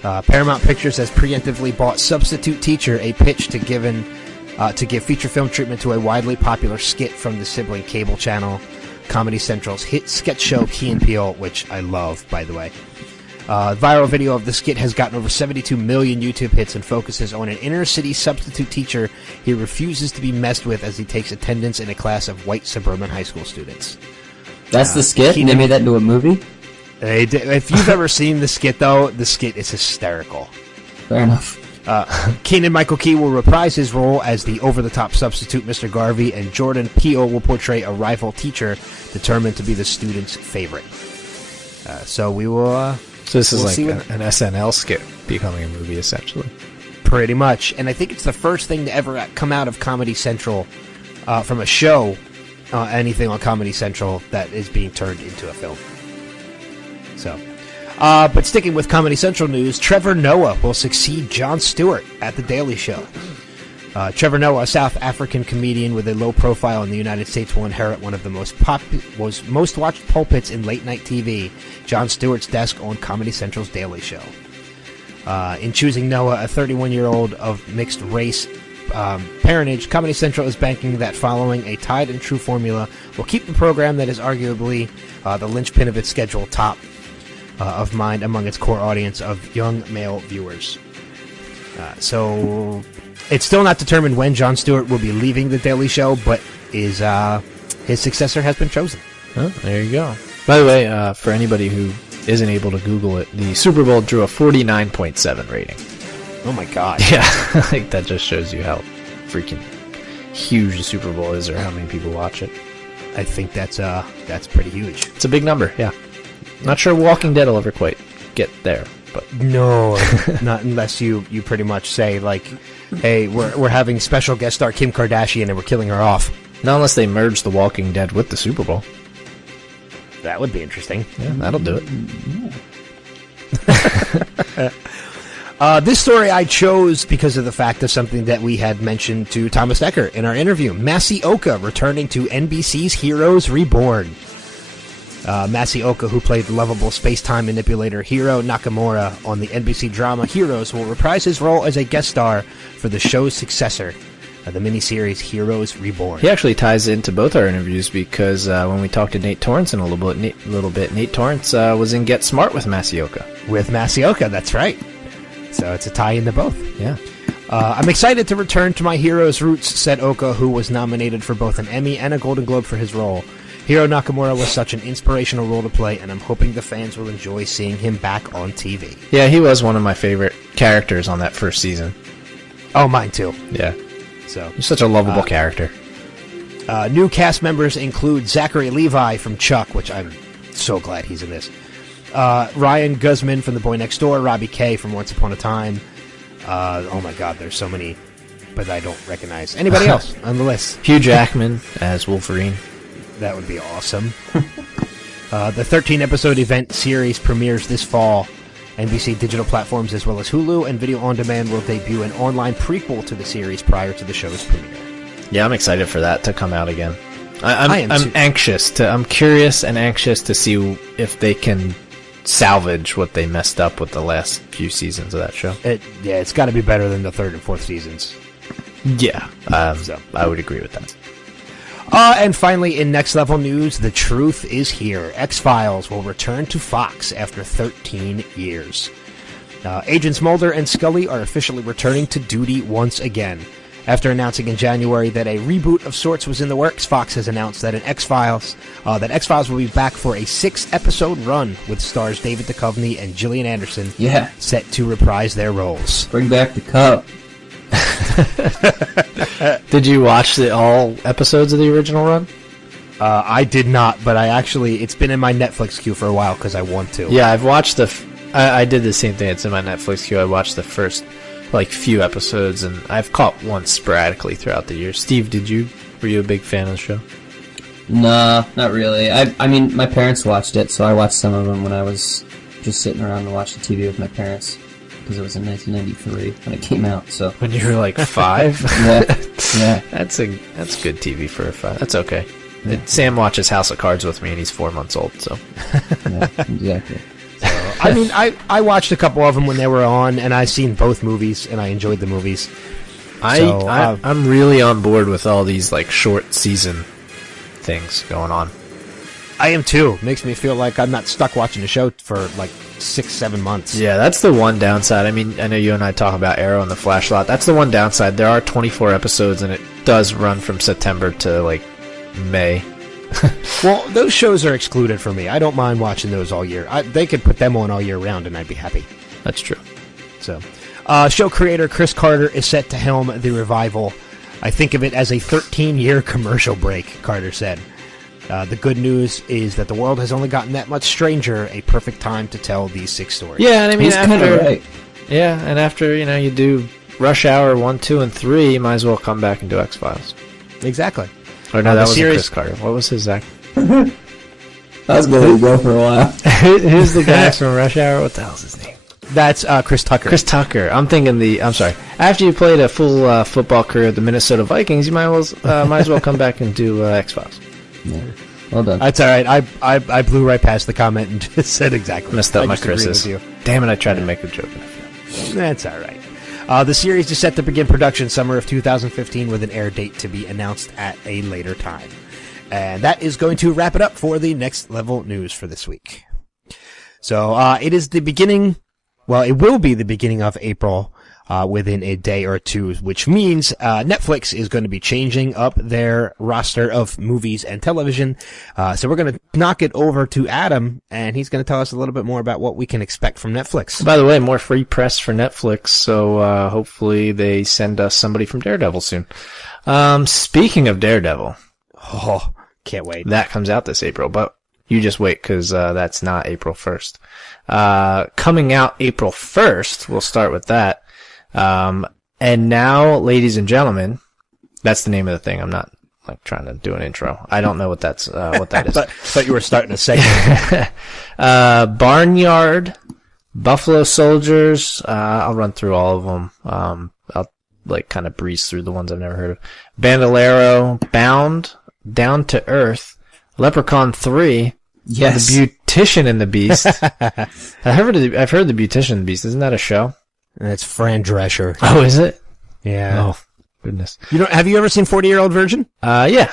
Paramount Pictures has preemptively bought Substitute Teacher, a pitch to give feature film treatment to a widely popular skit from the sibling cable channel Comedy Central's hit sketch show Key and Peele, which I love, by the way. Viral video of the skit has gotten over 72 million YouTube hits and focuses on an inner-city substitute teacher he refuses to be messed with as he takes attendance in a class of white suburban high school students. That's the skit? They made that into a movie? They did. If you've ever seen the skit, though, the skit is hysterical. Fair enough. Keegan-Michael Key will reprise his role as the over-the-top substitute Mr. Garvey, and Jordan Peele will portray a rival teacher determined to be the student's favorite. So we will... So this is we'll like an SNL skit becoming a movie, essentially. Pretty much. And I think it's the first thing to ever come out of Comedy Central from a show, anything on Comedy Central, that is being turned into a film. So, but sticking with Comedy Central news, Trevor Noah will succeed Jon Stewart at The Daily Show. Trevor Noah, a South African comedian with a low profile in the United States, will inherit one of the most watched pulpits in late-night TV, Jon Stewart's desk on Comedy Central's Daily Show. In choosing Noah, a 31-year-old of mixed-race parentage, Comedy Central is banking that following a tried-and-true formula will keep the program that is arguably the linchpin of its schedule top of mind among its core audience of young male viewers. So... It's still not determined when Jon Stewart will be leaving The Daily Show, but his successor has been chosen. Oh, there you go. By the way, for anybody who isn't able to Google it, the Super Bowl drew a 49.7 rating. Oh my god. Yeah, like that just shows you how freaking huge the Super Bowl is or how many people watch it. I think that's pretty huge. It's a big number, yeah. Not sure Walking Dead will ever quite get there, but... No, not unless you pretty much say, like... Hey, we're having special guest star Kim Kardashian and we're killing her off. Not unless they merge The Walking Dead with the Super Bowl. That would be interesting. Yeah, that'll do it. This story I chose because of the fact of something that we had mentioned to Thomas Dekker in our interview. Masioka returning to NBC's Heroes Reborn. Masioka, who played the lovable space-time manipulator Hiro Nakamura on the NBC drama Heroes, will reprise his role as a guest star for the show's successor, the miniseries Heroes Reborn. He actually ties into both our interviews because when we talked to Nate Torrence in a little bit, Nate Torrence was in Get Smart with Masioka. With Masioka, that's right. So it's a tie into both. Yeah. I'm excited to return to my hero's roots, said Oka, who was nominated for both an Emmy and a Golden Globe for his role. Hiro Nakamura was such an inspirational role to play, and I'm hoping the fans will enjoy seeing him back on TV. Yeah, he was one of my favorite characters on that first season. Oh, mine too. Yeah. So he's such a lovable character. New cast members include Zachary Levi from Chuck, which I'm so glad he's in this. Ryan Guzman from The Boy Next Door, Robbie Kay from Once Upon a Time. Oh my god, there's so many, but I don't recognize anybody else on the list. Hugh Jackman as Wolverine. That would be awesome. The 13-episode event series premieres this fall. NBC digital platforms as well as Hulu and Video On Demand will debut an online prequel to the series prior to the show's premiere. Yeah, I'm excited for that to come out again. I'm I'm curious and anxious to see if they can salvage what they messed up with the last few seasons of that show. It's got to be better than the third and fourth seasons. Yeah, so I would agree with that. And finally, in Next Level news, the truth is here. X-Files will return to Fox after 13 years. Agents Mulder and Scully are officially returning to duty once again. After announcing in January that a reboot of sorts was in the works, Fox has announced that X-Files will be back for a 6-episode run with stars David Duchovny and Gillian Anderson set to reprise their roles. Bring back the cup. Did you watch all episodes of the original run? I did not, but it's been in my Netflix queue for a while because I want to. Yeah, I've watched I did the same thing. It's in my Netflix queue. I watched the first few episodes, and I've caught one sporadically throughout the year. Steve, were you a big fan of the show? No, not really. I mean, my parents watched it, so I watched some of them when I was just sitting around and watching TV with my parents. Because it was in 1993 when it came out, so... When you were like 5? Yeah. That's good TV for a 5. That's okay. Yeah. Sam watches House of Cards with me, and he's 4 months old, so... Yeah, exactly. I mean, I watched a couple of them when they were on, and I've seen both movies, and I enjoyed the movies. I'm really on board with all these like short season things going on. I am too. Makes me feel like I'm not stuck watching a show for like 6-7 months. Yeah, that's the one downside. I mean, I know you and I talk about Arrow and the Flash a lot. That's the one downside. There are 24 episodes, and it does run from September to like May. Well, those shows are excluded for me. I don't mind watching those all year. They could put them on all year round, and I'd be happy. That's true. So, show creator Chris Carter is set to helm the revival. I think of it as a 13-year commercial break, Carter said. The good news is that the world has only gotten that much stranger, a perfect time to tell these 6 stories. Yeah, and I mean, he's kind of right. Yeah, and after, you do Rush Hour 1, 2, and 3, you might as well come back and do X-Files. Exactly. Or no, that was Chris Carter. What was his Zach? I was going to go for a while. Who's the guy from Rush Hour? What the hell's his name? That's Chris Tucker. Chris Tucker. I'm sorry. After you played a full football career at the Minnesota Vikings, you might as well come back and do X-Files. Yeah. Well done. That's all right. I blew right past the comment and just said exactly. Messed up my Chris's. Damn it, I tried to make a joke. That's all right. The series is set to begin production summer of 2015 with an air date to be announced at a later time. And that is going to wrap it up for the Next Level News for this week. So it is the beginning, well, it will be the beginning of April within a day or two, which means Netflix is going to be changing up their roster of movies and television. So we're going to knock it over to Adam, and he's going to tell us a little bit more about what we can expect from Netflix. By the way, more free press for Netflix, so hopefully they send us somebody from Daredevil soon. Speaking of Daredevil... Oh, can't wait. That comes out this April, but you just wait, because that's not April 1st. Coming out April 1st, we'll start with that. And now, ladies and gentlemen, that's the name of the thing. I'm not like trying to do an intro. I don't know what that is. Thought you were starting a segment. Barnyard, Buffalo Soldiers. I'll run through all of them. I'll like kind of breeze through the ones I've never heard of. Bandolero, Bound, Down to Earth, Leprechaun 3. Yes. The Beautician and the Beast. I've heard the Beautician and the Beast. Isn't that a show? It's Fran Drescher. Oh, is it? Yeah. Oh, goodness. Have you ever seen 40-Year-Old Virgin? Yeah.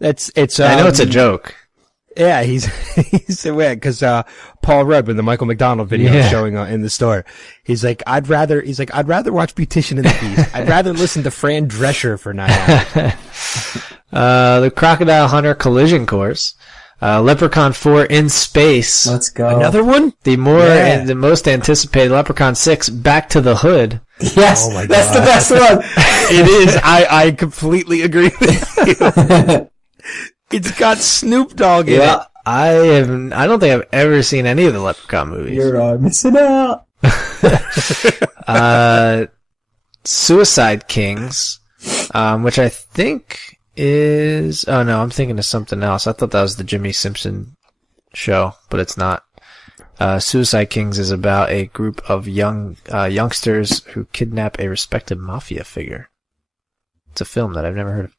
It's. I know it's a joke. Yeah, he's weird because Paul Rudd, when the Michael McDonald video is showing in the store, he's like, I'd rather watch Beautician and the Beast. I'd rather listen to Fran Drescher for 9 hours. The Crocodile Hunter Collision Course. Leprechaun 4 in Space. Let's go. Another one? The most anticipated Leprechaun 6 Back to the Hood. Yes, oh my that's God. the best one. It is. I completely agree with you. It's got Snoop Dogg in it. I don't think I've ever seen any of the Leprechaun movies. You're missing out. Suicide Kings, which I think is... Oh, no, I'm thinking of something else. I thought that was the Jimmy Simpson show, but it's not. Suicide Kings is about a group of youngsters who kidnap a respected mafia figure. It's a film that I've never heard of.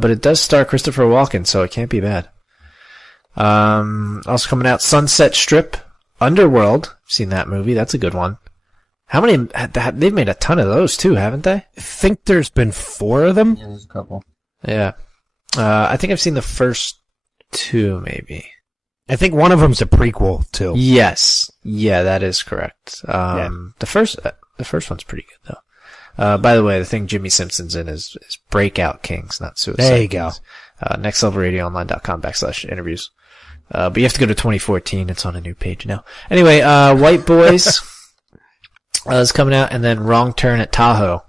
But it does star Christopher Walken, so it can't be bad. Also coming out, Sunset Strip, Underworld. Seen that movie. That's a good one. How many? They've made a ton of those too, haven't they? I think there's been 4 of them. Yeah, there's a couple. Yeah. I think I've seen the first 2, maybe. I think one of them's a prequel too. Yes. Yeah, that is correct. The first one's pretty good though. By the way, the thing Jimmy Simpson's in is Breakout Kings, not Suicide There you Kings. nextlevelradioonline.com/interviews. But you have to go to 2014. It's on a new page now. Anyway, White Boys is coming out, and then Wrong Turn at Tahoe,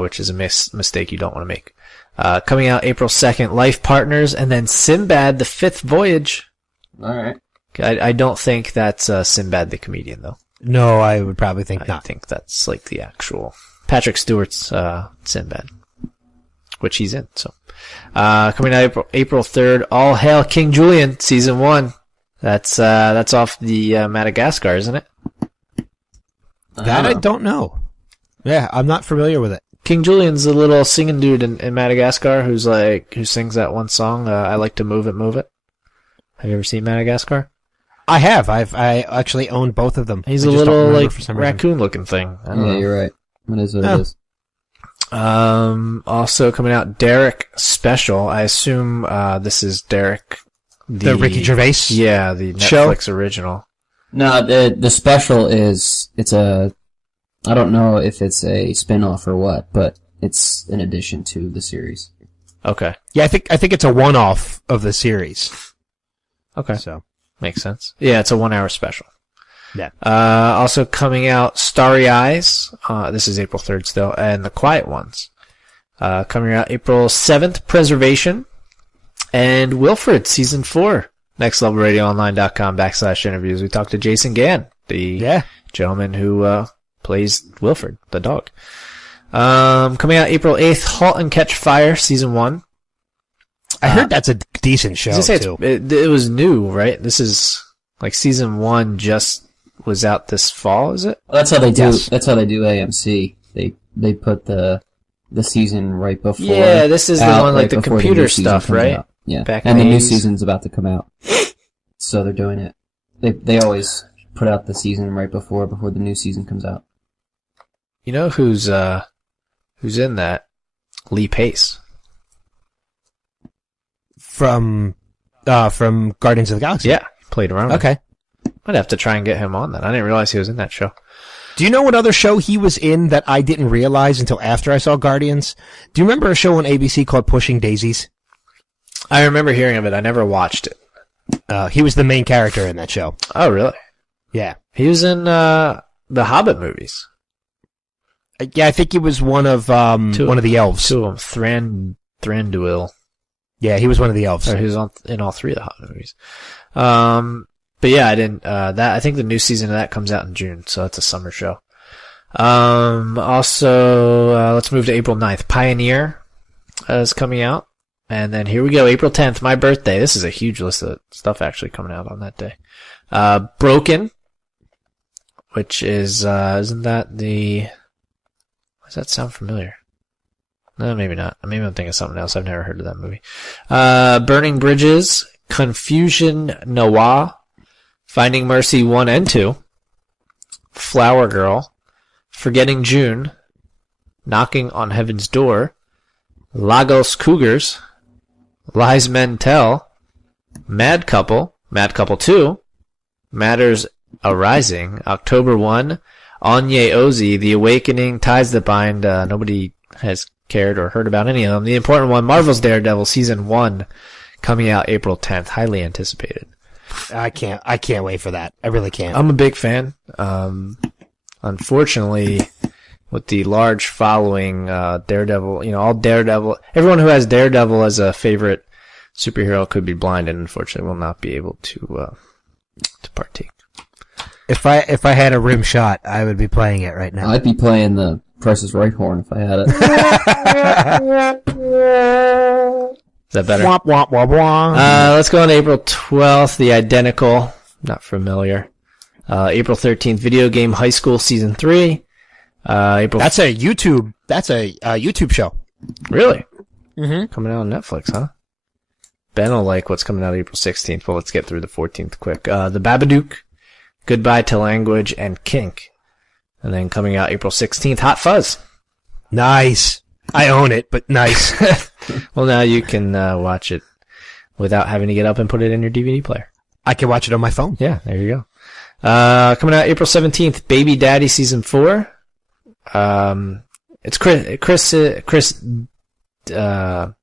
which is a mistake you don't want to make. Coming out April 2nd, Life Partners, and then Sinbad, The Fifth Voyage. All right. I don't think that's Sinbad the comedian, though. No, I would probably think not. I think that's like the actual Patrick Stewart's Sinbad. which he's in. So, coming out April 3rd, All Hail King Julian, season 1. That's off the Madagascar, isn't it? That I don't know. Yeah, I'm not familiar with it. King Julian's the little singing dude in Madagascar who sings that one song, I Like to Move It, Move It. Have you ever seen Madagascar? I have. I actually own both of them. He's a little, like, raccoon-looking thing. I don't know. You're right. It is what it is. Also coming out, Derek Special. I assume, this is Derek. The Ricky Gervais? Yeah, the Netflix original. No, the special is, I don't know if it's a spin-off or what, but it's an addition to the series. Okay. Yeah, I think it's a one-off of the series. Okay. So. Makes sense. Yeah, it's a 1 hour special. Yeah. Also coming out, Starry Eyes. This is April 3rd still, and The Quiet Ones. Coming out April 7th, Preservation. And Wilfred, season 4. NextLevelRadioOnline.com/interviews. We talked to Jason Gann, the gentleman who, plays Wilfred, the dog. Coming out April 8th, Halt and Catch Fire, season 1. I heard that's a decent show, too. It was new, right? This is, like, season 1 just was out this fall, is it? Well, that's how they do. Yes. That's how they do AMC. They put the season right before. Yeah, this is the one like the computer stuff, right? Out. Yeah, and the new season's about to come out, so they're doing it. They always put out the season right before the new season comes out. You know who's in that? Lee Pace. From Guardians of the Galaxy. Yeah, played around. Okay. I'd have to try and get him on then. I didn't realize he was in that show. Do you know what other show he was in that I didn't realize until after I saw Guardians? Do you remember a show on ABC called Pushing Daisies? I remember hearing of it. I never watched it. He was the main character in that show. Oh, really? Yeah. He was in the Hobbit movies. Yeah, I think he was one of the elves. Two of them. Thranduil. Yeah, he was one of the elves. Or he was in all 3 of the Hobbit movies. But yeah, I didn't, I think the new season of that comes out in June, so that's a summer show. Also, let's move to April 9th. Pioneer is coming out. And then here we go, April 10th, my birthday. This is a huge list of stuff actually coming out on that day. Broken, which is, isn't that the, does that sound familiar? No, maybe not. Maybe I'm thinking of something else. I've never heard of that movie. Burning Bridges, Confusion Noir, Finding Mercy 1 and 2, Flower Girl, Forgetting June, Knocking on Heaven's Door, Lagos Cougars, Lies Men Tell, Mad Couple 2, Matters Arising, October 1, Anye Ozi, The Awakening, Ties That Bind. Nobody has cared or heard about any of them. The important one, Marvel's Daredevil, season 1, coming out April 10th. Highly anticipated. I can't wait for that. I really can't. I'm a big fan. Unfortunately, with the large following, Daredevil, all Daredevil, everyone who has Daredevil as a favorite superhero could be blind and unfortunately will not be able to partake. If I had a rim shot, I would be playing it right now. I'd be playing the Price is Right horn if I had it. Is that better? Womp, womp, womp, womp. Let's go on April 12th, The Identical. Not familiar. April 13th, Video Game High School Season 3. That's a YouTube show. Really? Mm-hmm. Coming out on Netflix, huh? Ben will like what's coming out April 16th, but let's get through the 14th quick. The Babadook, Goodbye to Language, and Kink. And then coming out April 16th, Hot Fuzz. Nice. I own it, but nice. Well, now you can watch it without having to get up and put it in your DVD player. I can watch it on my phone. Yeah, there you go. Coming out April 17th, Baby Daddy Season 4. It's Chris,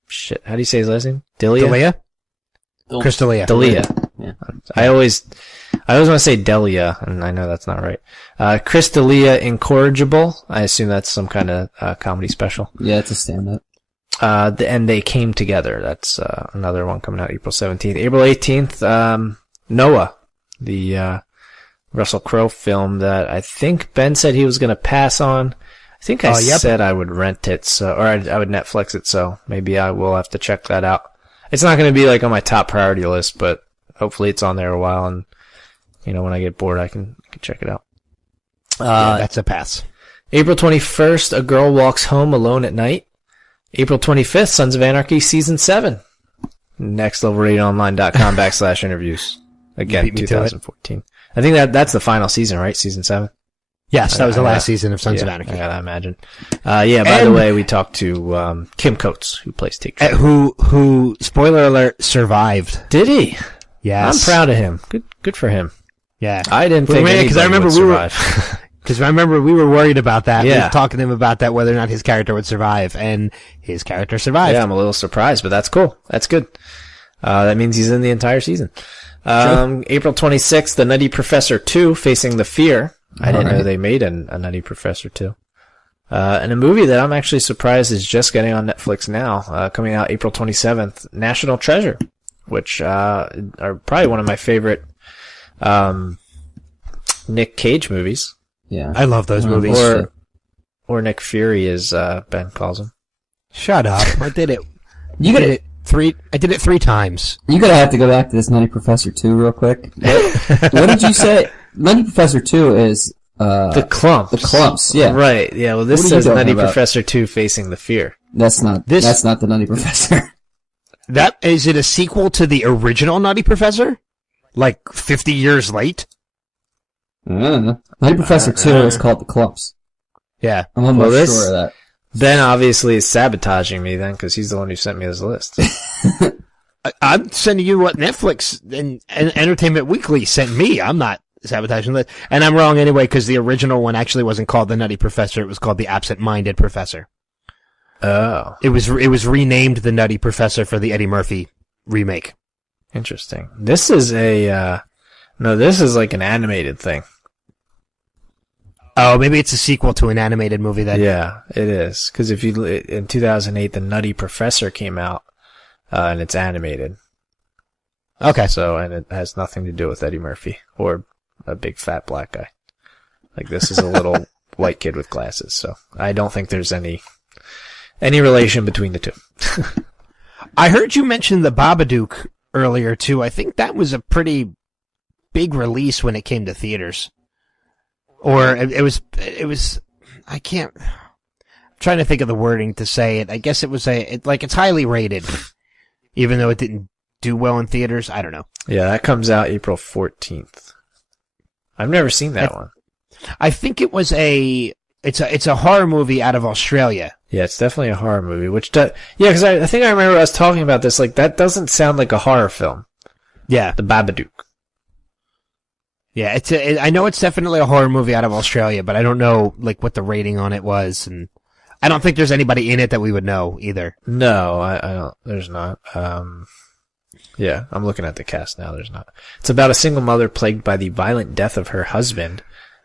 shit, how do you say his last name? D'Elia? Chris D'Elia. D'Elia. Yeah. I always want to say Delia, and I know that's not right. Chris D'Elia Incorrigible. I assume that's some kind of comedy special. Yeah, it's a stand-up. And They Came Together. That's another one coming out April 17th. April 18th, Noah, the Russell Crowe film that I think Ben said he was going to pass on. I I think I said I would rent it, so, or I would Netflix it, so maybe I will have to check that out. It's not going to be like on my top priority list, but hopefully it's on there a while, and when I get bored, I can check it out. That's a pass. April 21st, A Girl Walks Home Alone at Night. April 25th, Sons of Anarchy Season 7. nextlevelradioonline.com/interviews. Again, 2014. I think that's the final season, right? Season 7? Yes, that was the last season of Sons of Anarchy. I gotta imagine. By the way, we talked to Kim Coates, who plays Take Trump. Who, spoiler alert, survived. Did he? Yes. I'm proud of him. Good for him. Yeah. I didn't think anybody would survive. Because I remember we were worried about that. Yeah. We were talking to him about that, whether or not his character would survive, and his character survived. Yeah, I'm a little surprised, but that's cool. That's good. That means he's in the entire season. April 26th, The Nutty Professor 2, Facing the Fear. I didn't know they made a Nutty Professor 2. And a movie that I'm actually surprised is just getting on Netflix now, coming out April 27th, National Treasure, which are probably one of my favorite Nick Cage movies. Yeah. I love those movies. Or Nick Fury, as Ben calls him. Shut up. I did it. I did it 3 times. You're going to have to go back to this Nutty Professor 2 real quick. What did you say? Nutty Professor 2 is... the Clumps. The Clumps, yeah. Right, yeah. Well, this says Nutty Professor 2 Facing the Fear. That's not the Nutty Professor. Is it a sequel to the original Nutty Professor? Like 50 years late? Nutty Professor 2 is called The Clumps. Yeah. I'm almost sure of that. Ben obviously is sabotaging me then, because he's the one who sent me this list. I'm sending you what Netflix and Entertainment Weekly sent me. I'm not sabotaging that. And I'm wrong anyway, because the original one actually wasn't called The Nutty Professor. It was called The Absent-Minded Professor. Oh. It was renamed The Nutty Professor for the Eddie Murphy remake. Interesting. This is this is like an animated thing. Oh, maybe it's a sequel to an animated movie then. Yeah, it is. Because in 2008, The Nutty Professor came out, and it's animated. Okay. So, and it has nothing to do with Eddie Murphy or a big fat black guy. Like, this is a little white kid with glasses. So, I don't think there's any relation between the two. I heard you mention the Babadook earlier too. I think that was a pretty big release when it came to theaters. Or it was, I'm trying to think of the wording to say it. I guess it was it's highly rated, even though it didn't do well in theaters. I don't know. Yeah, that comes out April 14th. I've never seen that one. I think it was it's a horror movie out of Australia. Yeah, it's definitely a horror movie, because I think I remember us talking about this, like, that doesn't sound like a horror film. Yeah. The Babadook. Yeah, I know it's definitely a horror movie out of Australia, but I don't know, like, what the rating on it was, and I don't think there's anybody in it that we would know either. No, I don't, there's not. Yeah, I'm looking at the cast now, there's not. It's about a single mother plagued by the violent death of her husband,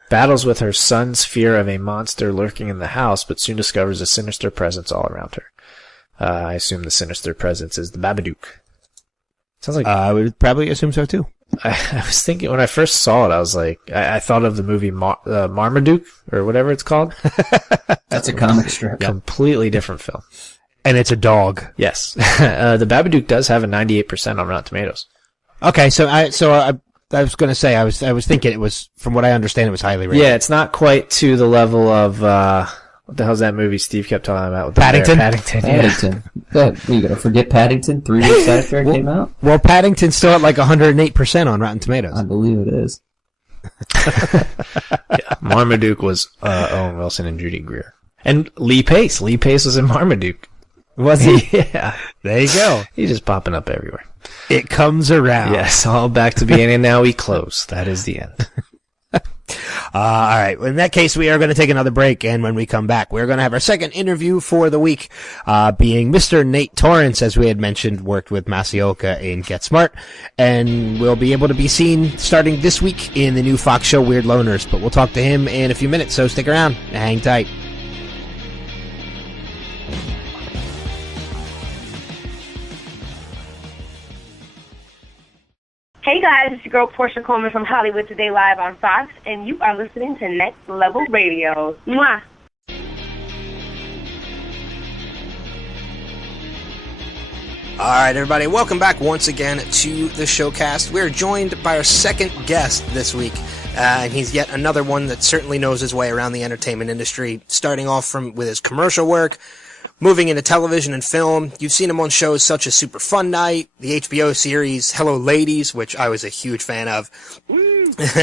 battles with her son's fear of a monster lurking in the house, but soon discovers a sinister presence all around her. I assume the sinister presence is the Babadook. Sounds like I would probably assume so too. I was thinking when I first saw it, I was like, I thought of the movie Marmaduke or whatever it's called. That's a comic strip. Completely different film. And it's a dog. Yes. The Babadook does have a 98% on Rotten Tomatoes. Okay, so I was going to say I was thinking it was, from what I understand, it was highly rated. Yeah, it's not quite to the level of what the hell's that movie Steve kept talking about? With Paddington. Paddington. Yeah. You gonna forget Paddington 3 weeks after it came out? Well, Paddington's still at like 108% on Rotten Tomatoes. I believe it is. Yeah, Marmaduke was Owen Wilson and Judy Greer. And Lee Pace. Lee Pace was in Marmaduke. Was he? Yeah. There you go. He's just popping up everywhere. It comes around. Yes, all back to beginning. Now we close. That is the end. All right. In that case, we are going to take another break, and when we come back, we're going to have our second interview for the week, being Mr. Nate Torrence, as we had mentioned, worked with Masioka in Get Smart, and will be able to be seen starting this week in the new Fox show Weird Loners. But we'll talk to him in a few minutes, so stick around and hang tight. Hey guys, it's your girl Portia Coleman from Hollywood Today Live on Fox, and you are listening to Next Level Radio. Mwah! All right, everybody, welcome back once again to the Showcast. We're joined by our second guest this week, and he's yet another one that certainly knows his way around the entertainment industry, starting off with his commercial work, moving into television and film. You've seen him on shows such as Super Fun Night, the HBO series Hello Ladies, which I was a huge fan of,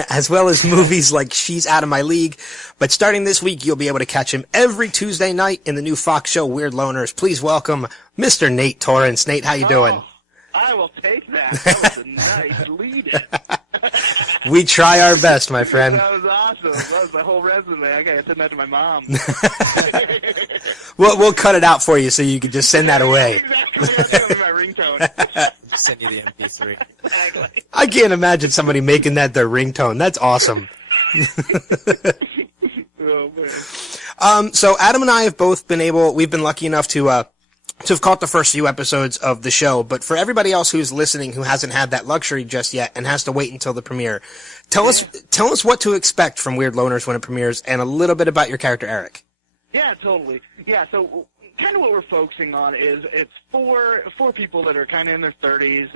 as well as movies like She's Out of My League. But starting this week, you'll be able to catch him every Tuesday night in the new Fox show Weird Loners. Please welcome Mr. Nate Torrence. Nate, how you doing? I will take that. That was a nice lead-in. We try our best, my friend. That was awesome. That was my whole resume. I gotta send that to my mom. We'll cut it out for you so you can just send that away. Exactly. That's gonna be my ringtone. Send you the MP3. Exactly. I can't imagine somebody making that their ringtone. That's awesome. Oh, man. So Adam and I have both we've been lucky enough to have caught the first few episodes of the show, but for everybody else who's listening who hasn't had that luxury just yet and has to wait until the premiere, tell us what to expect from Weird Loners when it premieres, and a little bit about your character Eric. Yeah, totally. Yeah, so kind of what we're focusing on is it's four people that are kind of in their 30s,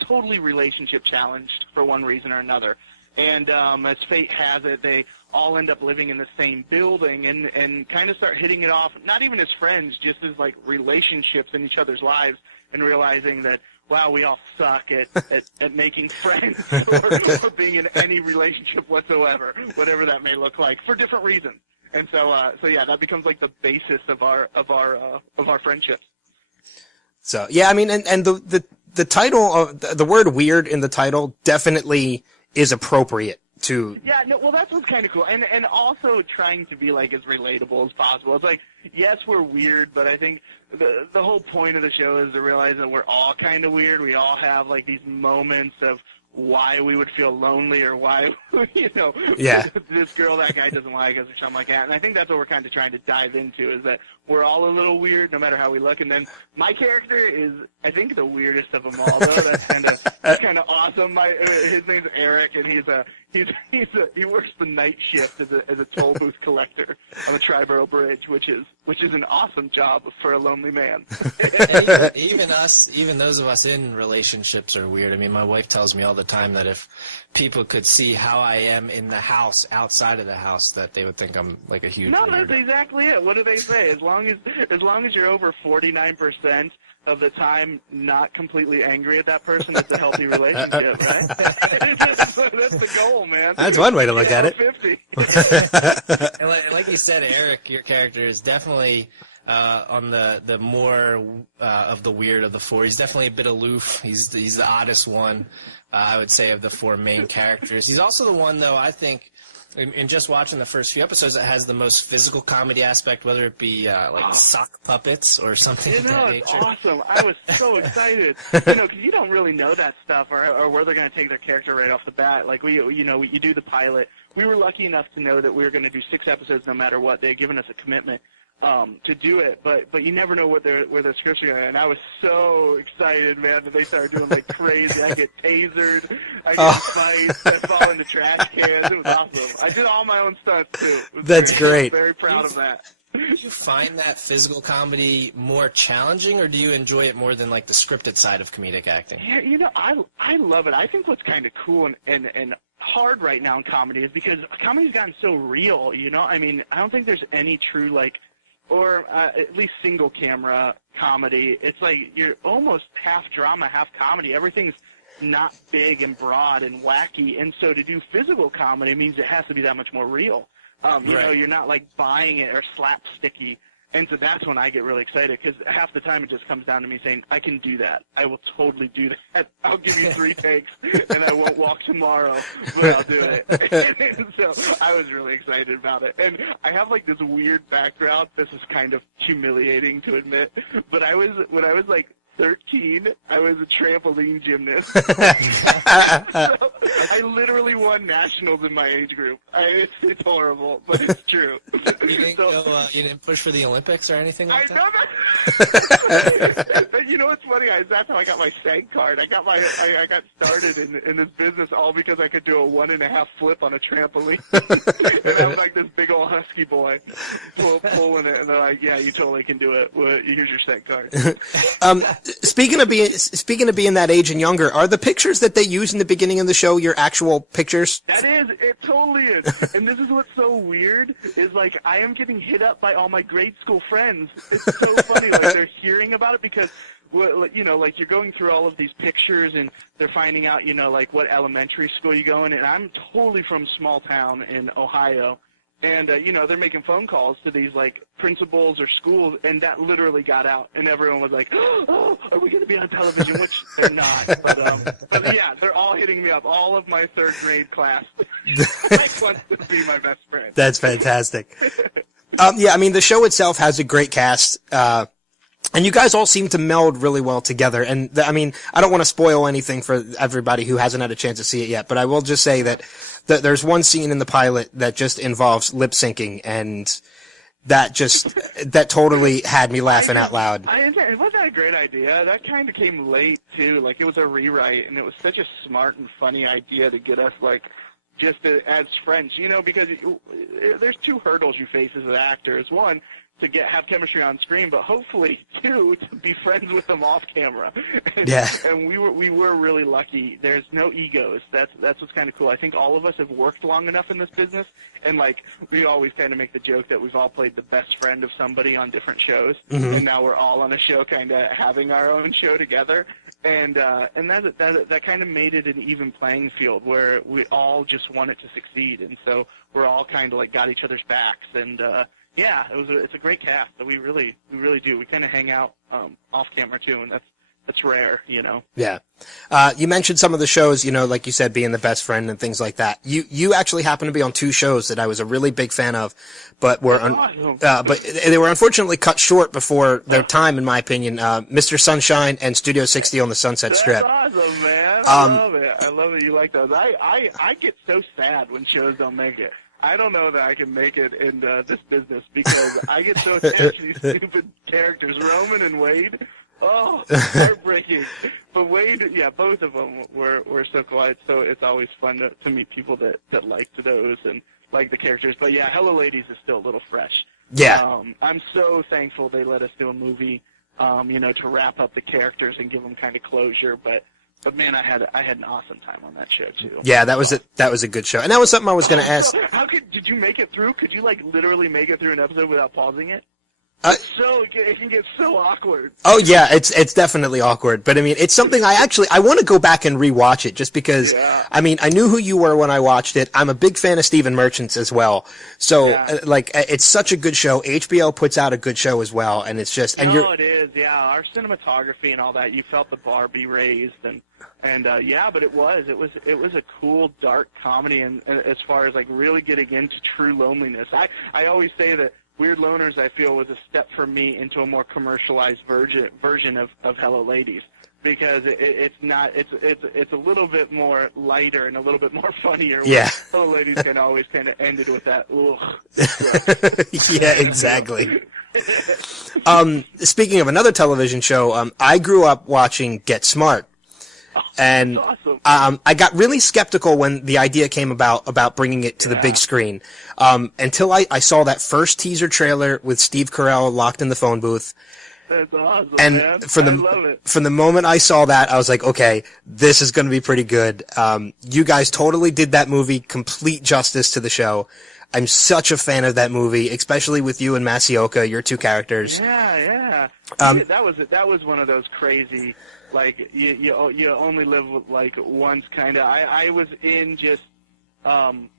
totally relationship challenged for one reason or another. And as fate has it, they all end up living in the same building and kind of start hitting it off, not even as friends, just as like relationships in each other's lives, and realizing that, wow, we all suck at making friends or being in any relationship whatsoever, whatever that may look like, for different reasons. And so yeah, that becomes like the basis of our friendships. So yeah, I mean, and the title of the word weird in the title definitely is appropriate to. Yeah, no, well, that's what's kind of cool, and also trying to be like as relatable as possible. It's like, yes, we're weird, but I think the whole point of the show is to realize that we're all kind of weird. We all have like these moments of why we would feel lonely, or why, Yeah. this girl, that guy doesn't like us, or something like that. And I think that's what we're kind of trying to dive into, is that we're all a little weird, no matter how we look. And then my character is, I think, the weirdest of them all, though. That's kind of awesome. His name's Eric, and he works the night shift as a toll booth collector on the Triborough Bridge, which is an awesome job for a lonely man. even those of us in relationships are weird. I mean, my wife tells me all the time that if people could see how I am in the house, outside of the house, that they would think I'm like a huge No, weirdo. that's exactly it. What do they say? As long as you're over 49% of the time not completely angry at that person, it's a healthy relationship, right? That's the goal, man. That's one way to look at it. 50. And like you said, Eric, your character is definitely on the more of the weird of the four. He's definitely a bit aloof. He's the oddest one, I would say, of the four main characters. He's also the one, though, I think, in just watching the first few episodes, that has the most physical comedy aspect, whether it be like sock puppets or something of that It's nature. awesome. I was so excited, because you don't really know that stuff, or where they're going to take their character right off the bat. Like you do the pilot. We were lucky enough to know that we were going to do 6 episodes no matter what. They had given us a commitment to do it, but you never know where their scripts are going. And I was so excited, man, that they started doing like crazy. I get tasered, I get fights, I fall into trash cans. It was awesome. I did all my own stunts too. That's great. I'm very proud of that. Do you find that physical comedy more challenging, or do you enjoy it more than like the scripted side of comedic acting? Yeah, I love it. I think what's kind of cool and hard right now in comedy is because comedy's gotten so real. I mean, I don't think there's any true or at least single camera comedy. It's like you're almost half drama, half comedy. Everything's not big and broad and wacky, and so to do physical comedy means it has to be that much more real. You're not like buying it or slapsticky, and so that's when I get really excited, because half the time it just comes down to me saying, I can do that. I will totally do that. I'll give you 3 takes, and I won't walk tomorrow, but I'll do it. And so I was really excited about it. And I have like this weird background. This is kind of humiliating to admit, but when I was like 13, I was a trampoline gymnast. So I literally won nationals in my age group. It's horrible, but it's true. You didn't push for the Olympics or anything like that? I know that. You know what's funny? That's how I got my SAG card. I got started in this business all because I could do a 1.5 flip on a trampoline. And I was like this big old husky boy pulling it, and they're like, "Yeah, you totally can do it. Well, here's your SAG card." Speaking of being that age and younger, are the pictures that they use in the beginning of the show your actual pictures? That is, it totally is. And this is what's so weird, is like I am getting hit up by all my grade school friends. It's so funny, like they're hearing about it because, you know, like you're going through all of these pictures and they're finding out, you know, like what elementary school you go in. And I'm totally from small town in Ohio. And, you know, they're making phone calls to these, like, principals or schools, and that literally got out. And everyone was like, oh, are we going to be on television? Which they're not. But yeah, they're all hitting me up. All of my third grade class wants to be my best friend. That's fantastic. Yeah, I mean, the show itself has a great cast. And you guys all seem to meld really well together. And, I mean, I don't want to spoil anything for everybody who hasn't had a chance to see it yet, but I will just say that there's one scene in the pilot that just involves lip syncing, and that totally had me laughing out loud. It wasn't a great idea. That kind of came late, too. Like, it was a rewrite, and it was such a smart and funny idea to get us, like, just as friends, you know, because there's two hurdles you face as an actor. Is one, to have chemistry on screen, but hopefully, two, to be friends with them off camera. And we were really lucky. There's no egos. That's what's kind of cool. I think all of us have worked long enough in this business, and like we always kind of make the joke that we've all played the best friend of somebody on different shows, and now we're all on a show, kind of having our own show together. And that kind of made it an even playing field where we all just wanted to succeed, and so we're all kind of like got each other's backs. And yeah, it's a great cast. So we really do. We kind of hang out off camera too, and that's rare, you know. Yeah. You mentioned some of the shows, you know, like you said, being the best friend and things like that. You actually happen to be on two shows that I was a really big fan of, but but they were unfortunately cut short before their time, in my opinion. Mr. Sunshine and Studio 60 on the Sunset Strip. That's awesome, man. I love it. I love that you like those. I get so sad when shows don't make it. I don't know that I can make it in this business because I get so attached to these stupid characters, Roman and Wade. Oh, heartbreaking. But Wade, yeah, both of them were so quiet. So it's always fun to meet people that like those and like the characters. But yeah, Hello Ladies is still a little fresh. Yeah. I'm so thankful they let us do a movie, you know, to wrap up the characters and give them kind of closure. But man, I had an awesome time on that show too. Yeah, that was a good show, and that was something I was going to ask. Did you make it through? Could you like literally make it through an episode without pausing it? It can get so awkward. Oh yeah, it's definitely awkward, but I mean, it's something I want to go back and rewatch it just because, I mean, I knew who you were when I watched it. I'm a big fan of Stephen Merchant's as well. So, like, it's such a good show. HBO puts out a good show as well, and it's just, it is, yeah. Our cinematography and all that, you felt the bar be raised, and yeah, but it was a cool, dark comedy, and as far as like really getting into true loneliness. I always say that Weird Loners, I feel, was a step for me into a more commercialized version of Hello Ladies, because it's a little bit more lighter and a little bit more funnier. Yeah. Hello Ladies can always kind of ended with that. Yeah, exactly. Speaking of another television show, I grew up watching Get Smart. And awesome. I got really skeptical when the idea came about bringing it to the big screen, until I saw that first teaser trailer with Steve Carell locked in the phone booth. That's awesome, and man. From the moment I saw that, I was like, okay, this is going to be pretty good. You guys totally did that movie complete justice to the show. I'm such a fan of that movie, especially with you and Masioka, your two characters. Yeah. That was one of those crazy, like, you only live like once kind of. I was in just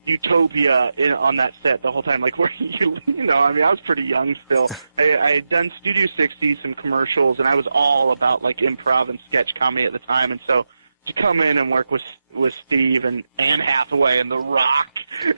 utopia on that set the whole time, like where you know, I mean, I was pretty young still. I had done Studio 60, some commercials, and I was all about like improv and sketch comedy at the time, and so to come in and work with Steve and Anne Hathaway and The Rock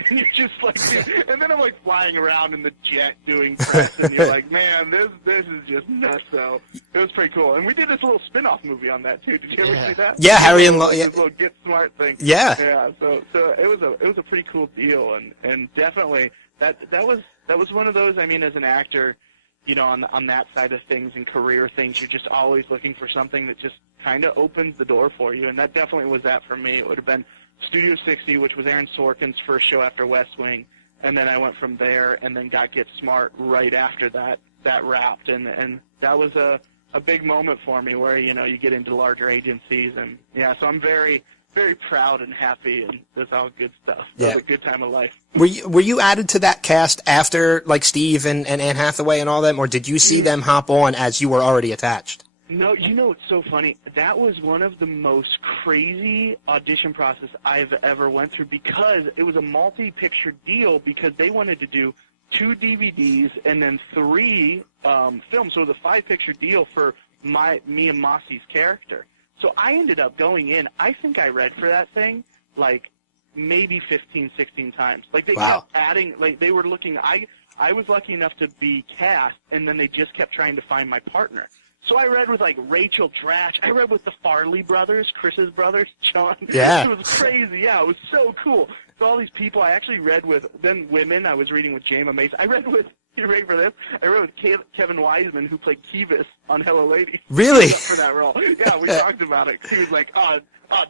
And you're just like, dude. And then I'm like flying around in the jet doing press, and you're like, man, this is just nuts. So it was pretty cool. And we did this little spin-off movie on that too. Did you ever see that? Yeah, Harry and this little Get Smart thing. Yeah. Yeah. So it was a pretty cool deal, and definitely that was one of those. I mean, as an actor, you know, on that side of things and career things, you're just always looking for something that just kind of opens the door for you, and that definitely was that for me. It would have been Studio 60, which was Aaron Sorkin's first show after West Wing, and then I went from there and then got Get Smart right after that wrapped, and that was a big moment for me where, you know, you get into larger agencies, and yeah, so I'm very, very proud and happy, and that's all good stuff. It was a good time of life. Were you added to that cast after, like, Steve and Anne Hathaway and all them, or did you see them hop on as you were already attached? No, you know, it's so funny. That was one of the most crazy audition process I've ever went through, because it was a multi-picture deal, because they wanted to do 2 DVDs and then 3 films. So it was a 5-picture deal for me and Mossy's character. So I ended up going in, I think I read for that thing, like, maybe 15, 16 times. Like, they kept adding, like, they were looking, I was lucky enough to be cast, and then they just kept trying to find my partner. So I read with, like, Rachel Dratch. I read with the Farley brothers, Chris's brothers, John. Yeah. It was crazy. Yeah, it was so cool. So all these people I actually read with, then women, I was reading with Jayma Mason. I read with, you ready for this? I read with Kevin Wiseman, who played Kivas on Hello Lady. Really? For that role. Yeah, we talked about it. He was like, oh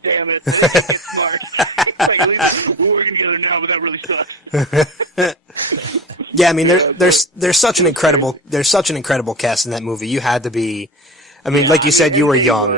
damn it. They didn't get smart. Like, at least we're working together now, but that really sucks. Yeah, I mean, there's such an incredible cast in that movie. You had to be, I mean, like you said, you were young.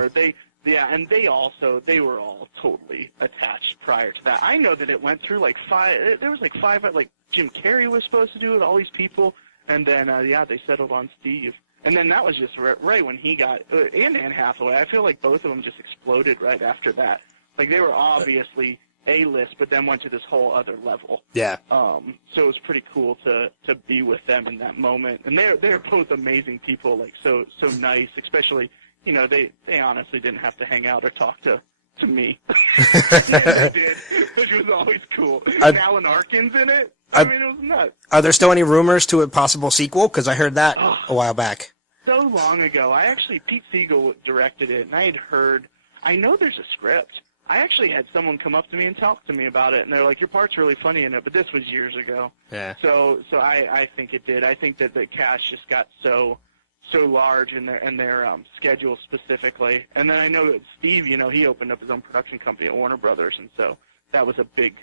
And they were all totally attached prior to that. I know that it went through like 5, there was like 5, like Jim Carrey was supposed to do it, all these people, and then, they settled on Steve. And then that was just right when he got, and Anne Hathaway, I feel like both of them just exploded right after that. Like, they were obviously A-list, but then went to this whole other level. Yeah. So it was pretty cool to be with them in that moment. And they're both amazing people, like, so nice, especially, you know, they honestly didn't have to hang out or talk to me. Yeah, they did, which was always cool. And Alan Arkin's in it. I mean, it was nuts. Are there still any rumors to a possible sequel? Because I heard that a while back. So long ago. Pete Siegel directed it, and I know there's a script. I actually had someone come up to me and talk to me about it, and they're like, your part's really funny in it, but this was years ago. Yeah. So I think it did. I think that the cast just got so large in their schedule specifically. And then I know that Steve, you know, he opened up his own production company at Warner Brothers, and so that was a big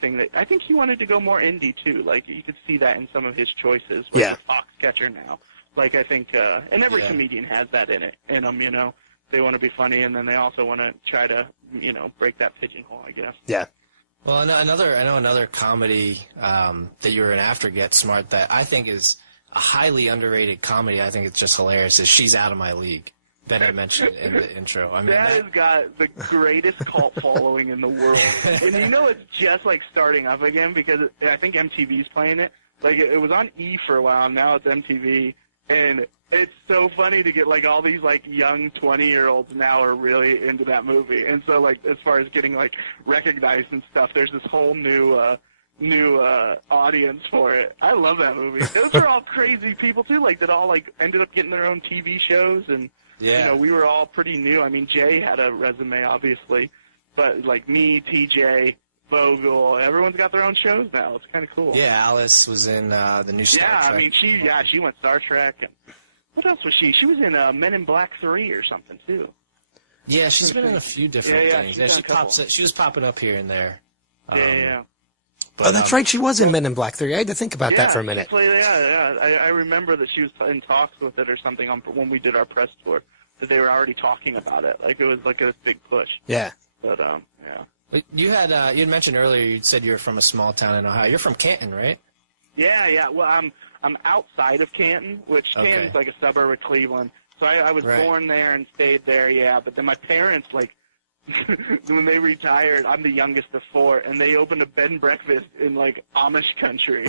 thing that I think he wanted to go more indie too. Like, you could see that in some of his choices. Like a Foxcatcher now. Like, I think, and every comedian has that in them, you know. They want to be funny, and then they also want to try to, you know, break that pigeonhole, I guess. Yeah. Well, I know another comedy that you were in after Get Smart that I think is a highly underrated comedy. I think it's just hilarious. Is She's Out of My League that I mentioned in the intro. I mean, that has got the greatest cult following in the world, and you know, it's just like starting up again because I think MTV's playing it. Like, it was on E for a while, now it's MTV. And it's so funny to get, like, all these, like, young 20-year-olds now are really into that movie. And so, like, as far as getting, like, recognized and stuff, there's this whole new audience for it. I love that movie. Those are all crazy people, too, like, that all, like, ended up getting their own TV shows. And, you know, we were all pretty new. I mean, Jay had a resume, obviously. But, like, me, TJ, Vogel, everyone's got their own shows now. It's kind of cool. Yeah, Alice was in the new Star Trek. I mean, she went Star Trek. And what else was she? She was in Men in Black 3 or something, too. Yeah, she's been in a few different things. Yeah, she was popping up here and there. But, that's right. She was in Men in Black 3. I had to think about that for a minute. I remember that she was in talks with it or something when we did our press tour, that they were already talking about it. Like, it was like a big push. Yeah. But, yeah. You had mentioned earlier, you said you were from a small town in Ohio. You're from Canton, right? Yeah. Well, I'm outside of Canton, which Canton's like a suburb of Cleveland. So I was born there and stayed there, yeah. But then my parents, like, when they retired, I'm the youngest of 4, and they opened a bed and breakfast in, like, Amish country.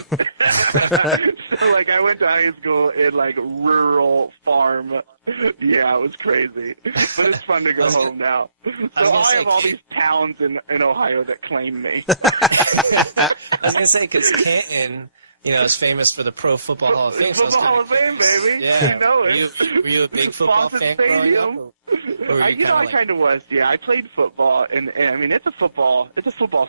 So, like, I went to high school in, like, rural farm. Yeah, it was crazy. But it's fun to go home now. So I have all these towns in Ohio that claim me. I was gonna say because Canton, is famous for the Pro Football Hall of Fame. Football Hall of Fame, baby. Yeah. You know it. Were you a big football fan growing up? I kind of was. Yeah, I played football, and I mean it's a football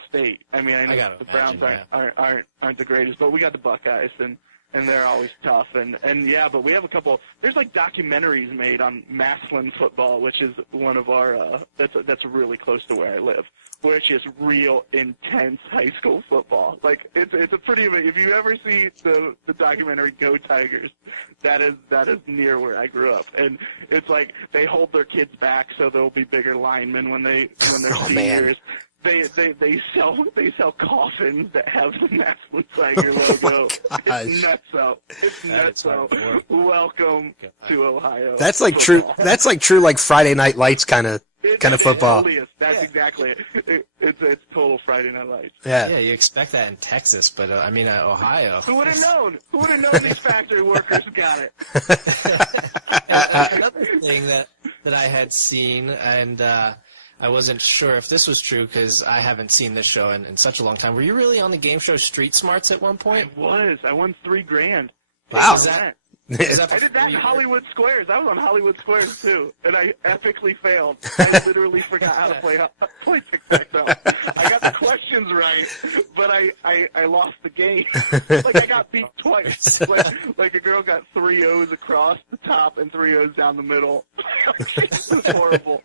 state. I mean, I know the Browns aren't the greatest, but we got the Buckeyes, and they're always tough, and yeah, but we have a couple. There's like documentaries made on Massillon football, which is one of our that's really close to where I live, where it's just real intense high school football. Like it's a pretty. If you ever see the documentary Go Tigers, that is near where I grew up, and it's like they hold their kids back so there'll be bigger linemen when they're seniors. Man. They sell coffins that have the Massillon Tiger logo. It's nuts. It's nuts. Welcome to Ohio. That's like football. true. That's like true, like Friday Night Lights kind of football. It really is. That's exactly it. It's total Friday Night Lights. Yeah, you expect that in Texas, but Ohio. Who would have known? Who would have known these factory workers got it? Another thing that I had seen, and I wasn't sure if this was true because I haven't seen this show in such a long time. Were you really on the game show Street Smarts at one point? I was. I won $3,000. Wow. I did that in Hollywood Squares. I was on Hollywood Squares too, and I epically failed. I literally forgot how to play tic-tac-toe. I got the questions right, but I lost the game. Like I got beat twice. Like a girl got 3 O's across the top and 3 O's down the middle. It was horrible.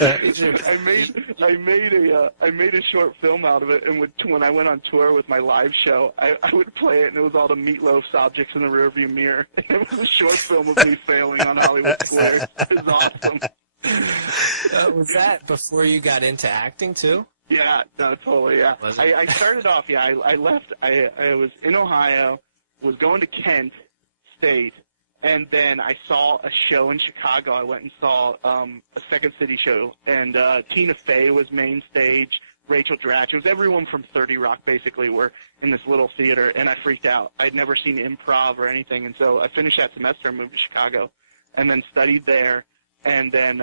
I made a short film out of it, and when I went on tour with my live show, I would play it, and it was all the Meatloaf's objects in the rearview mirror. It was a short film of me failing on Hollywood Squares. It was awesome. Was that before you got into acting too? Yeah, no, totally. Yeah, I started off. Yeah, I left. I was in Ohio, was going to Kent State. And then I saw a show in Chicago. I went and saw a Second City show, and Tina Fey was main stage, Rachel Dratch. It was everyone from 30 Rock, basically, were in this little theater, and I freaked out. I'd never seen improv or anything, and so I finished that semester and moved to Chicago, and then studied there, and then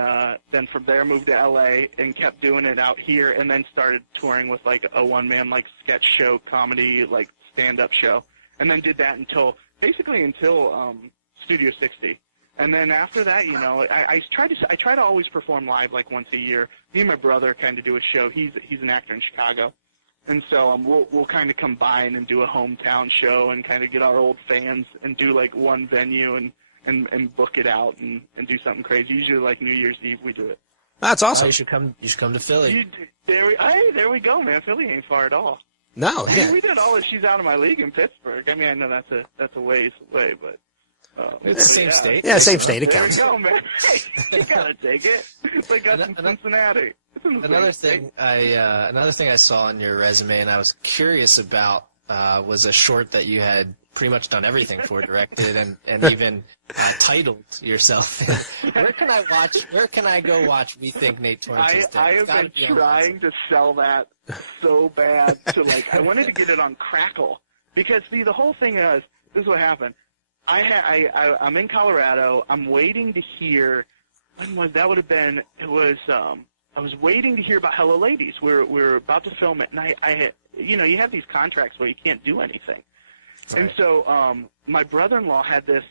from there moved to L.A. and kept doing it out here, and then started touring with, like, a one-man, like, sketch show, comedy, like, stand-up show, and then did that until Studio 60. And then after that, I try to always perform live like once a year. Me and my brother kind of do a show. He's an actor in Chicago. And so we'll kind of combine and do a hometown show and kind of get our old fans and do like one venue and book it out and do something crazy. Usually like New Year's Eve we do it. That's awesome. You should come to Philly. There we go, man. Philly ain't far at all. No, yeah. We did all this. She's out of my league in Pittsburgh. I mean, I know that's a ways away, but it's the same state. Yeah, same state. It counts. There you go, man. You gotta take it. It's like us in Cincinnati. Another thing I saw on your resume, and I was curious about, was a short that you had pretty much done everything for, directed, and even titled yourself. Where can I go watch We Think Nate Torrance is Dead? I have been trying to sell that so bad to I wanted to get it on Crackle because the whole thing is this is what happened. I'm in Colorado. I'm waiting to hear. When was that? Would have been. It was. I was waiting to hear about Hello Ladies. We're about to film it, and I you have these contracts where you can't do anything, right. And so my brother-in-law had this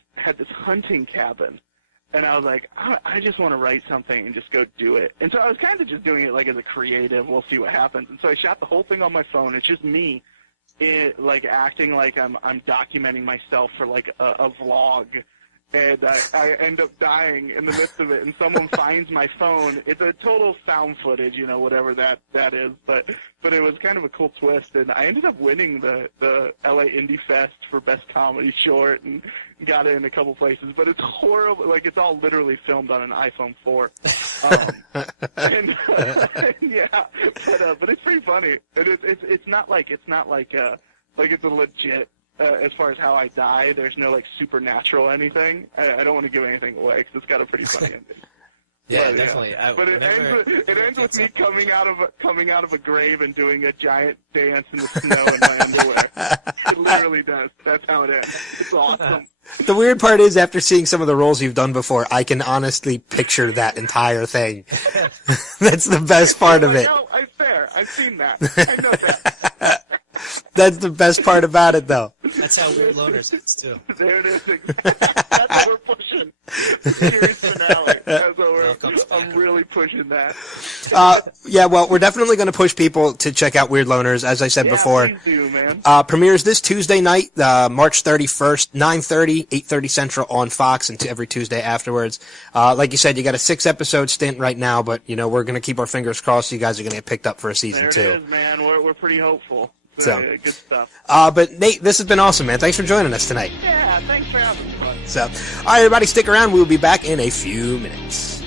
hunting cabin, and I was like, I just want to write something and just go do it. And so I was kind of just doing it like as a creative. We'll see what happens. And so I shot the whole thing on my phone. It's just me. Acting like I'm documenting myself for like a vlog, and I end up dying in the midst of it, and someone finds my phone. It's a total found footage, whatever that is, but it was kind of a cool twist, and I ended up winning the LA Indie Fest for Best Comedy Short, and got it in a couple places, but it's horrible. Like it's all literally filmed on an iPhone 4. Yeah, but it's pretty funny. It's not like it's a legit as far as how I die. There's no supernatural anything. I don't want to give anything away because it's got a pretty funny ending. Yeah, definitely. But it ends with me coming out of a grave and doing a giant dance in the snow in my underwear. It literally does. That's how it ends. It's awesome. The weird part is, after seeing some of the roles you've done before, I can honestly picture that entire thing. That's the best part of it. No, I'm fair. I've seen that. I know that. That's the best part about it, though. That's how Weird Loners ends, too. There it is. That's what we're pushing. The series finale. That's what I'm really pushing that. Yeah, well, we're definitely going to push people to check out Weird Loners, as I said before. Please do, man. Premieres this Tuesday night, March 31st, 9:30, 8:30 Central on Fox, and every Tuesday afterwards. Like you said, you got a 6-episode stint right now, but, we're going to keep our fingers crossed you guys are going to get picked up for a season 2. There it is, man. We're pretty hopeful. So, good stuff. But Nate, this has been awesome, man. Thanks for joining us tonight. Yeah, thanks for having me. So, all right, everybody, stick around. We'll be back in a few minutes.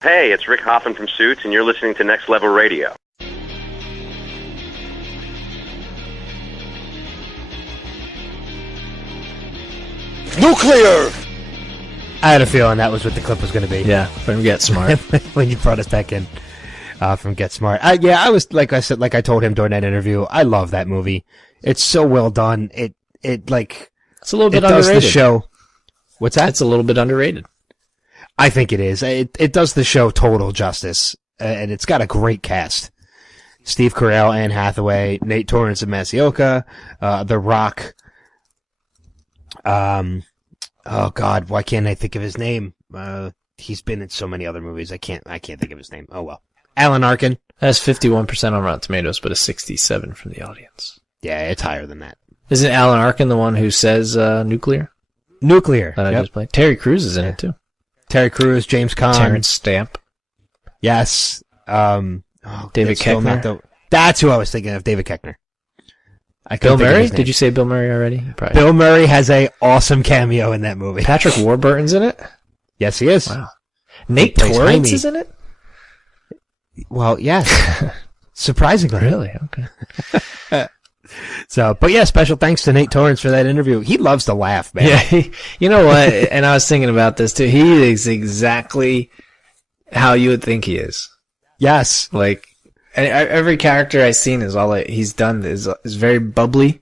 Hey, it's Rick Hoffman from Suits, and you're listening to Next Level Radio. Nuclear! I had a feeling that was what the clip was going to be. Yeah, from Get Smart. When you brought us back in from Get Smart. I was, like I said, like I told him during that interview, I love that movie. It's so well done. It's a little bit underrated. Does the show. What's that? It's a little bit underrated. I think it is. It does the show total justice, and it's got a great cast. Steve Carell, Anne Hathaway, Nate Torrence and Masioka, The Rock. Oh God, why can't I think of his name? He's been in so many other movies. I can't think of his name. Oh well. Alan Arkin. That's 51% on Rotten Tomatoes, but a 67 from the audience. Yeah, it's higher than that. Isn't Alan Arkin the one who says nuclear? Nuclear. That I just played. Terry Crews is in it too. Terry Crews, James Caan, Terrence Stamp. Yes. David Koechner. That's who I was thinking of. David Koechner. Bill Murray? Did you say Bill Murray already? Probably. Bill Murray has a awesome cameo in that movie. Patrick Warburton's in it? Yes, he is. Wow. Nate Torrence is in it? Well, yes. Surprisingly. Really? Okay. But yeah, special thanks to Nate Torrence for that interview. He loves to laugh, man. Yeah, you know what? And I was thinking about this too. He is exactly how you would think he is. Yes. Like, every character I've seen is he's done is very bubbly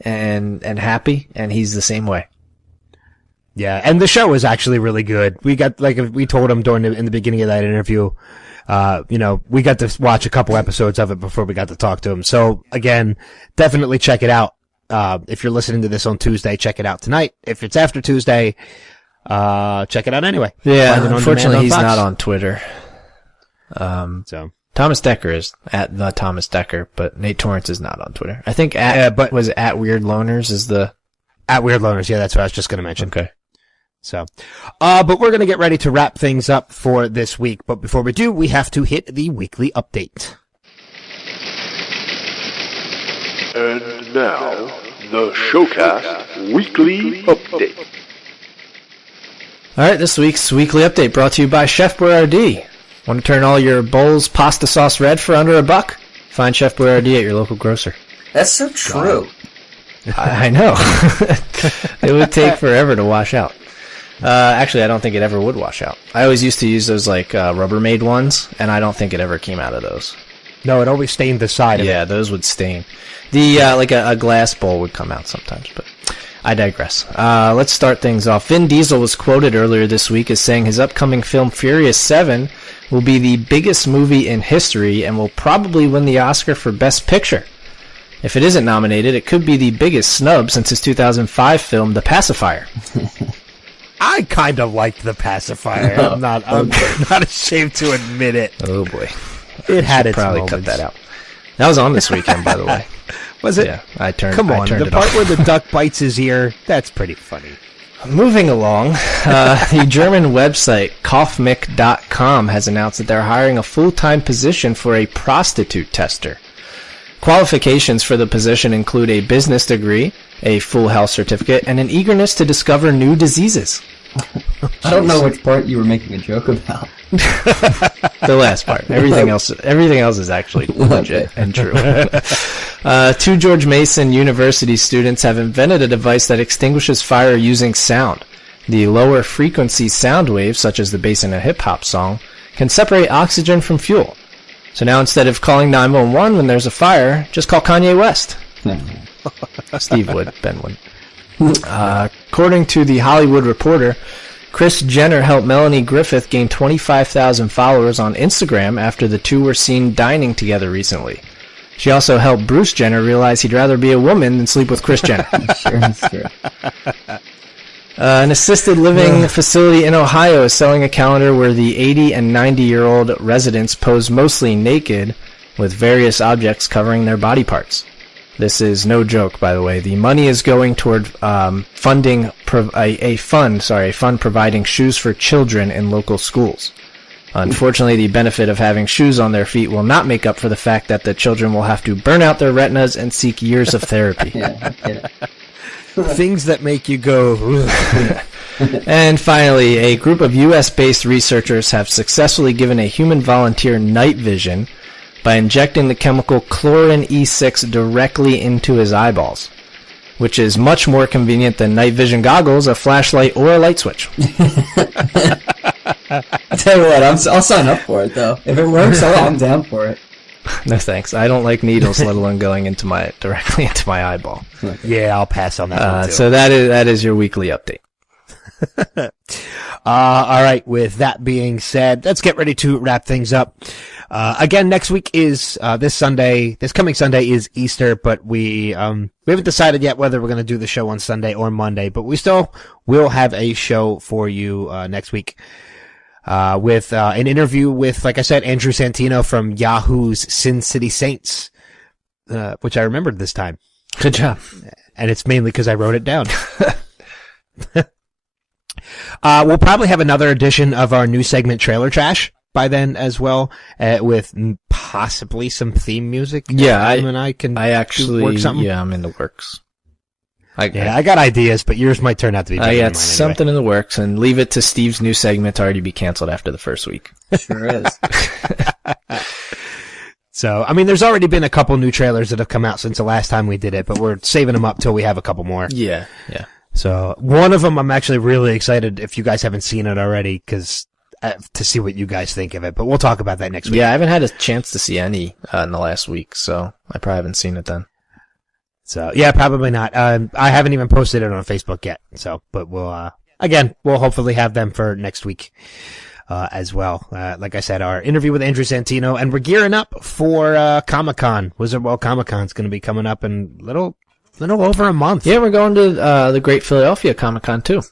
and happy, and he's the same way. Yeah, and the show is actually really good. We got, like we told him in the beginning of that interview, we got to watch a couple episodes of it before we got to talk to him. So again, definitely check it out. If you're listening to this on Tuesday, check it out tonight. If it's after Tuesday, check it out anyway. Yeah, unfortunately he's not on Twitter. Thomas Dekker is at the Thomas Dekker, but Nate Torrence is not on Twitter. I think was it at Weird Loners is the... At Weird Loners, yeah, that's what I was just going to mention. Okay. So, but we're going to get ready to wrap things up for this week. But before we do, we have to hit the weekly update. And now, the Showcast Weekly Update. All right, this week's weekly update brought to you by Chef Boyardee. Want to turn all your bowls pasta sauce red for under $1? Find Chef Boyardee at your local grocer. That's so true. I know. It would take forever to wash out. Actually, I don't think it ever would wash out. I always used to use those like Rubbermaid ones, and I don't think it ever came out of those. No, it always stained the side of it. Yeah, those would stain. The like a glass bowl would come out sometimes, but I digress. Let's start things off. Vin Diesel was quoted earlier this week as saying his upcoming film Furious 7 will be the biggest movie in history and will probably win the Oscar for Best Picture. If it isn't nominated, it could be the biggest snub since his 2005 film The Pacifier. I kind of liked The Pacifier. I'm not ashamed to admit it. Oh boy. It had its probably moments. cut that out. That was on this weekend, by the way. Was it? Yeah, I turned the it part off. where the duck bites his ear, that's pretty funny. Moving along, the German website Kaufmick.com has announced that they're hiring a full-time position for a prostitute tester. Qualifications for the position include a business degree, a full health certificate, and an eagerness to discover new diseases. I don't know which part you were making a joke about. The last part. Everything else is actually legit and true. 2 George Mason University students have invented a device that extinguishes fire using sound. The lower frequency sound waves, such as the bass in a hip-hop song, can separate oxygen from fuel. So now instead of calling 911 when there's a fire, just call Kanye West. Steve would, Ben would. According to The Hollywood Reporter, Kris Jenner helped Melanie Griffith gain 25,000 followers on Instagram after the two were seen dining together recently. She also helped Bruce Jenner realize he'd rather be a woman than sleep with Kris Jenner. Sure. An assisted living facility in Ohio is selling a calendar where the 80 and 90-year-old residents pose mostly naked with various objects covering their body parts. This is no joke, by the way. The money is going toward funding a fund providing shoes for children in local schools. Unfortunately, the benefit of having shoes on their feet will not make up for the fact that the children will have to burn out their retinas and seek years of therapy. Things that make you go... And finally, a group of U.S.-based researchers have successfully given a human volunteer night vision by injecting the chemical chlorin E6 directly into his eyeballs, which is much more convenient than night vision goggles, a flashlight, or a light switch. I tell you what, I'll sign up for it, though. If it works, I'm down for it. No thanks. I don't like needles, let alone going directly into my eyeball. Yeah, I'll pass on that one too. So that is your weekly update. All right. With that being said, let's get ready to wrap things up. Again, next week is this coming Sunday is Easter, but we haven't decided yet whether we're going to do the show on Sunday or Monday, but we still will have a show for you next week. With an interview with, like I said, Andrew Santino from Yahoo's Sin City Saints, which I remembered this time. Good job. And it's mainly because I wrote it down. We'll probably have another edition of our new segment, Trailer Trash, by then as well, with possibly some theme music. Yeah, I'm in the works. I got ideas, but yours might turn out to be better than mine got something in the works, and leave it to Steve's new segment to already be canceled after the first week. Sure is. So, I mean, there's already been a couple new trailers that have come out since the last time we did it, but we're saving them up till we have a couple more. Yeah. So, one of them I'm actually really excited if you guys haven't seen it already, to see what you guys think of it, but we'll talk about that next week. Yeah, I haven't had a chance to see any in the last week, so I probably haven't seen it then. So, yeah, probably not. I haven't even posted it on Facebook yet. So, but we'll hopefully have them for next week, as well. Like I said, our interview with Andrew Santino, and we're gearing up for, Comic-Con. Wizard World Comic-Con is going to be coming up in little over a month. Yeah, we're going to, the Great Philadelphia Comic-Con too.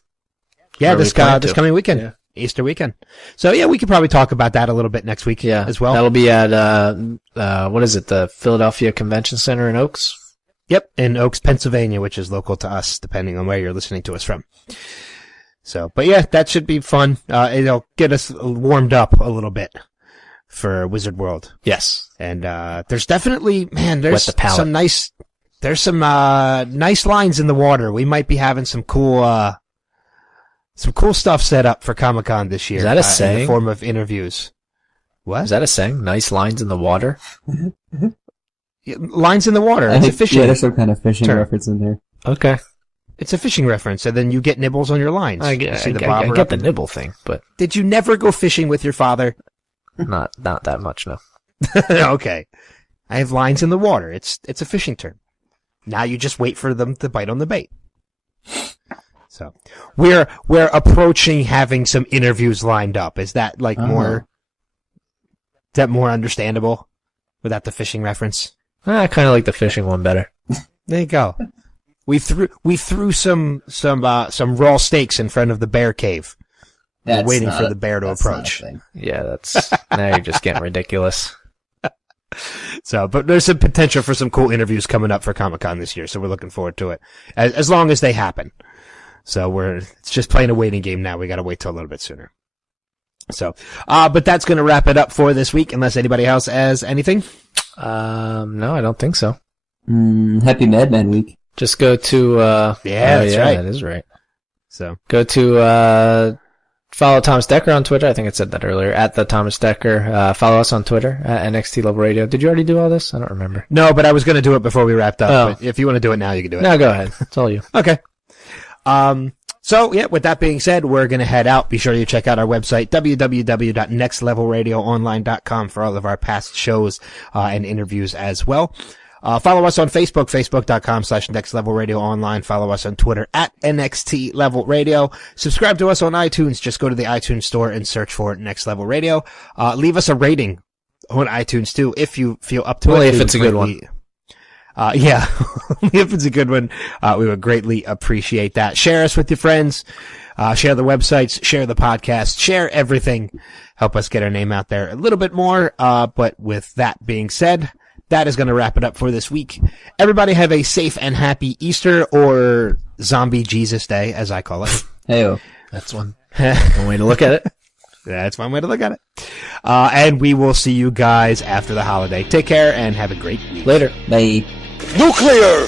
Yeah, this coming weekend. Yeah. Easter weekend. So yeah, we could probably talk about that a little bit next week as well. That'll be at, the Philadelphia Convention Center in Oaks? Yep, in Oaks, Pennsylvania, which is local to us, depending on where you're listening to us from. So, but yeah, that should be fun. It'll get us warmed up a little bit for Wizard World. Yes. And, there's definitely, some nice lines in the water. We might be having some cool stuff set up for Comic-Con this year. Is that a saying? In the form of interviews. What? Is that a saying? Nice lines in the water? Lines in the water. It's a fishing. Yeah, there's some kind of fishing reference in there. Okay. It's a fishing reference, and then you get nibbles on your lines. I get the nibble thing, but... Did you never go fishing with your father? Not that much, no. Okay. I have lines in the water. It's a fishing term. Now you just wait for them to bite on the bait. So, we're approaching having some interviews lined up. Is that more understandable without the fishing reference? I kind of like the fishing one better. There you go. We threw some raw steaks in front of the bear cave. Waiting for the bear to approach. Yeah, now you're just getting ridiculous. So, but there's some potential for some cool interviews coming up for Comic-Con this year, so we're looking forward to it. As long as they happen. So it's just playing a waiting game now. We gotta wait till a little bit sooner. So, but that's gonna wrap it up for this week, unless anybody else has anything. No, I don't think so. Happy Madman Week. Just go to, that's right. That is right. So, go to, follow Thomas Dekker on Twitter. I think I said that earlier. At the Thomas Dekker. Follow us on Twitter at NXT Level Radio. Did you already do all this? I don't remember. No, but I was gonna do it before we wrapped up. But if you want to do it now, you can do it. No, go ahead. It's all you. Okay. So yeah, with that being said, we're going to head out. Be sure you check out our website, www.nextlevelradioonline.com for all of our past shows, and interviews as well. Follow us on Facebook, facebook.com/nextlevelradio online. Follow us on Twitter @NXTLevelRadio. Subscribe to us on iTunes. Just go to the iTunes store and search for Next Level Radio. Leave us a rating on iTunes too, if you feel up to it. Only if it's a good one. Yeah, if it's a good one, we would greatly appreciate that. Share us with your friends. Share the websites, share the podcast, share everything. Help us get our name out there a little bit more. But with that being said, that is going to wrap it up for this week. Everybody have a safe and happy Easter, or Zombie Jesus Day, as I call it. Heyo. That's one way to look at it. That's one way to look at it. And we will see you guys after the holiday. Take care and have a great week. Later. Bye. Nuclear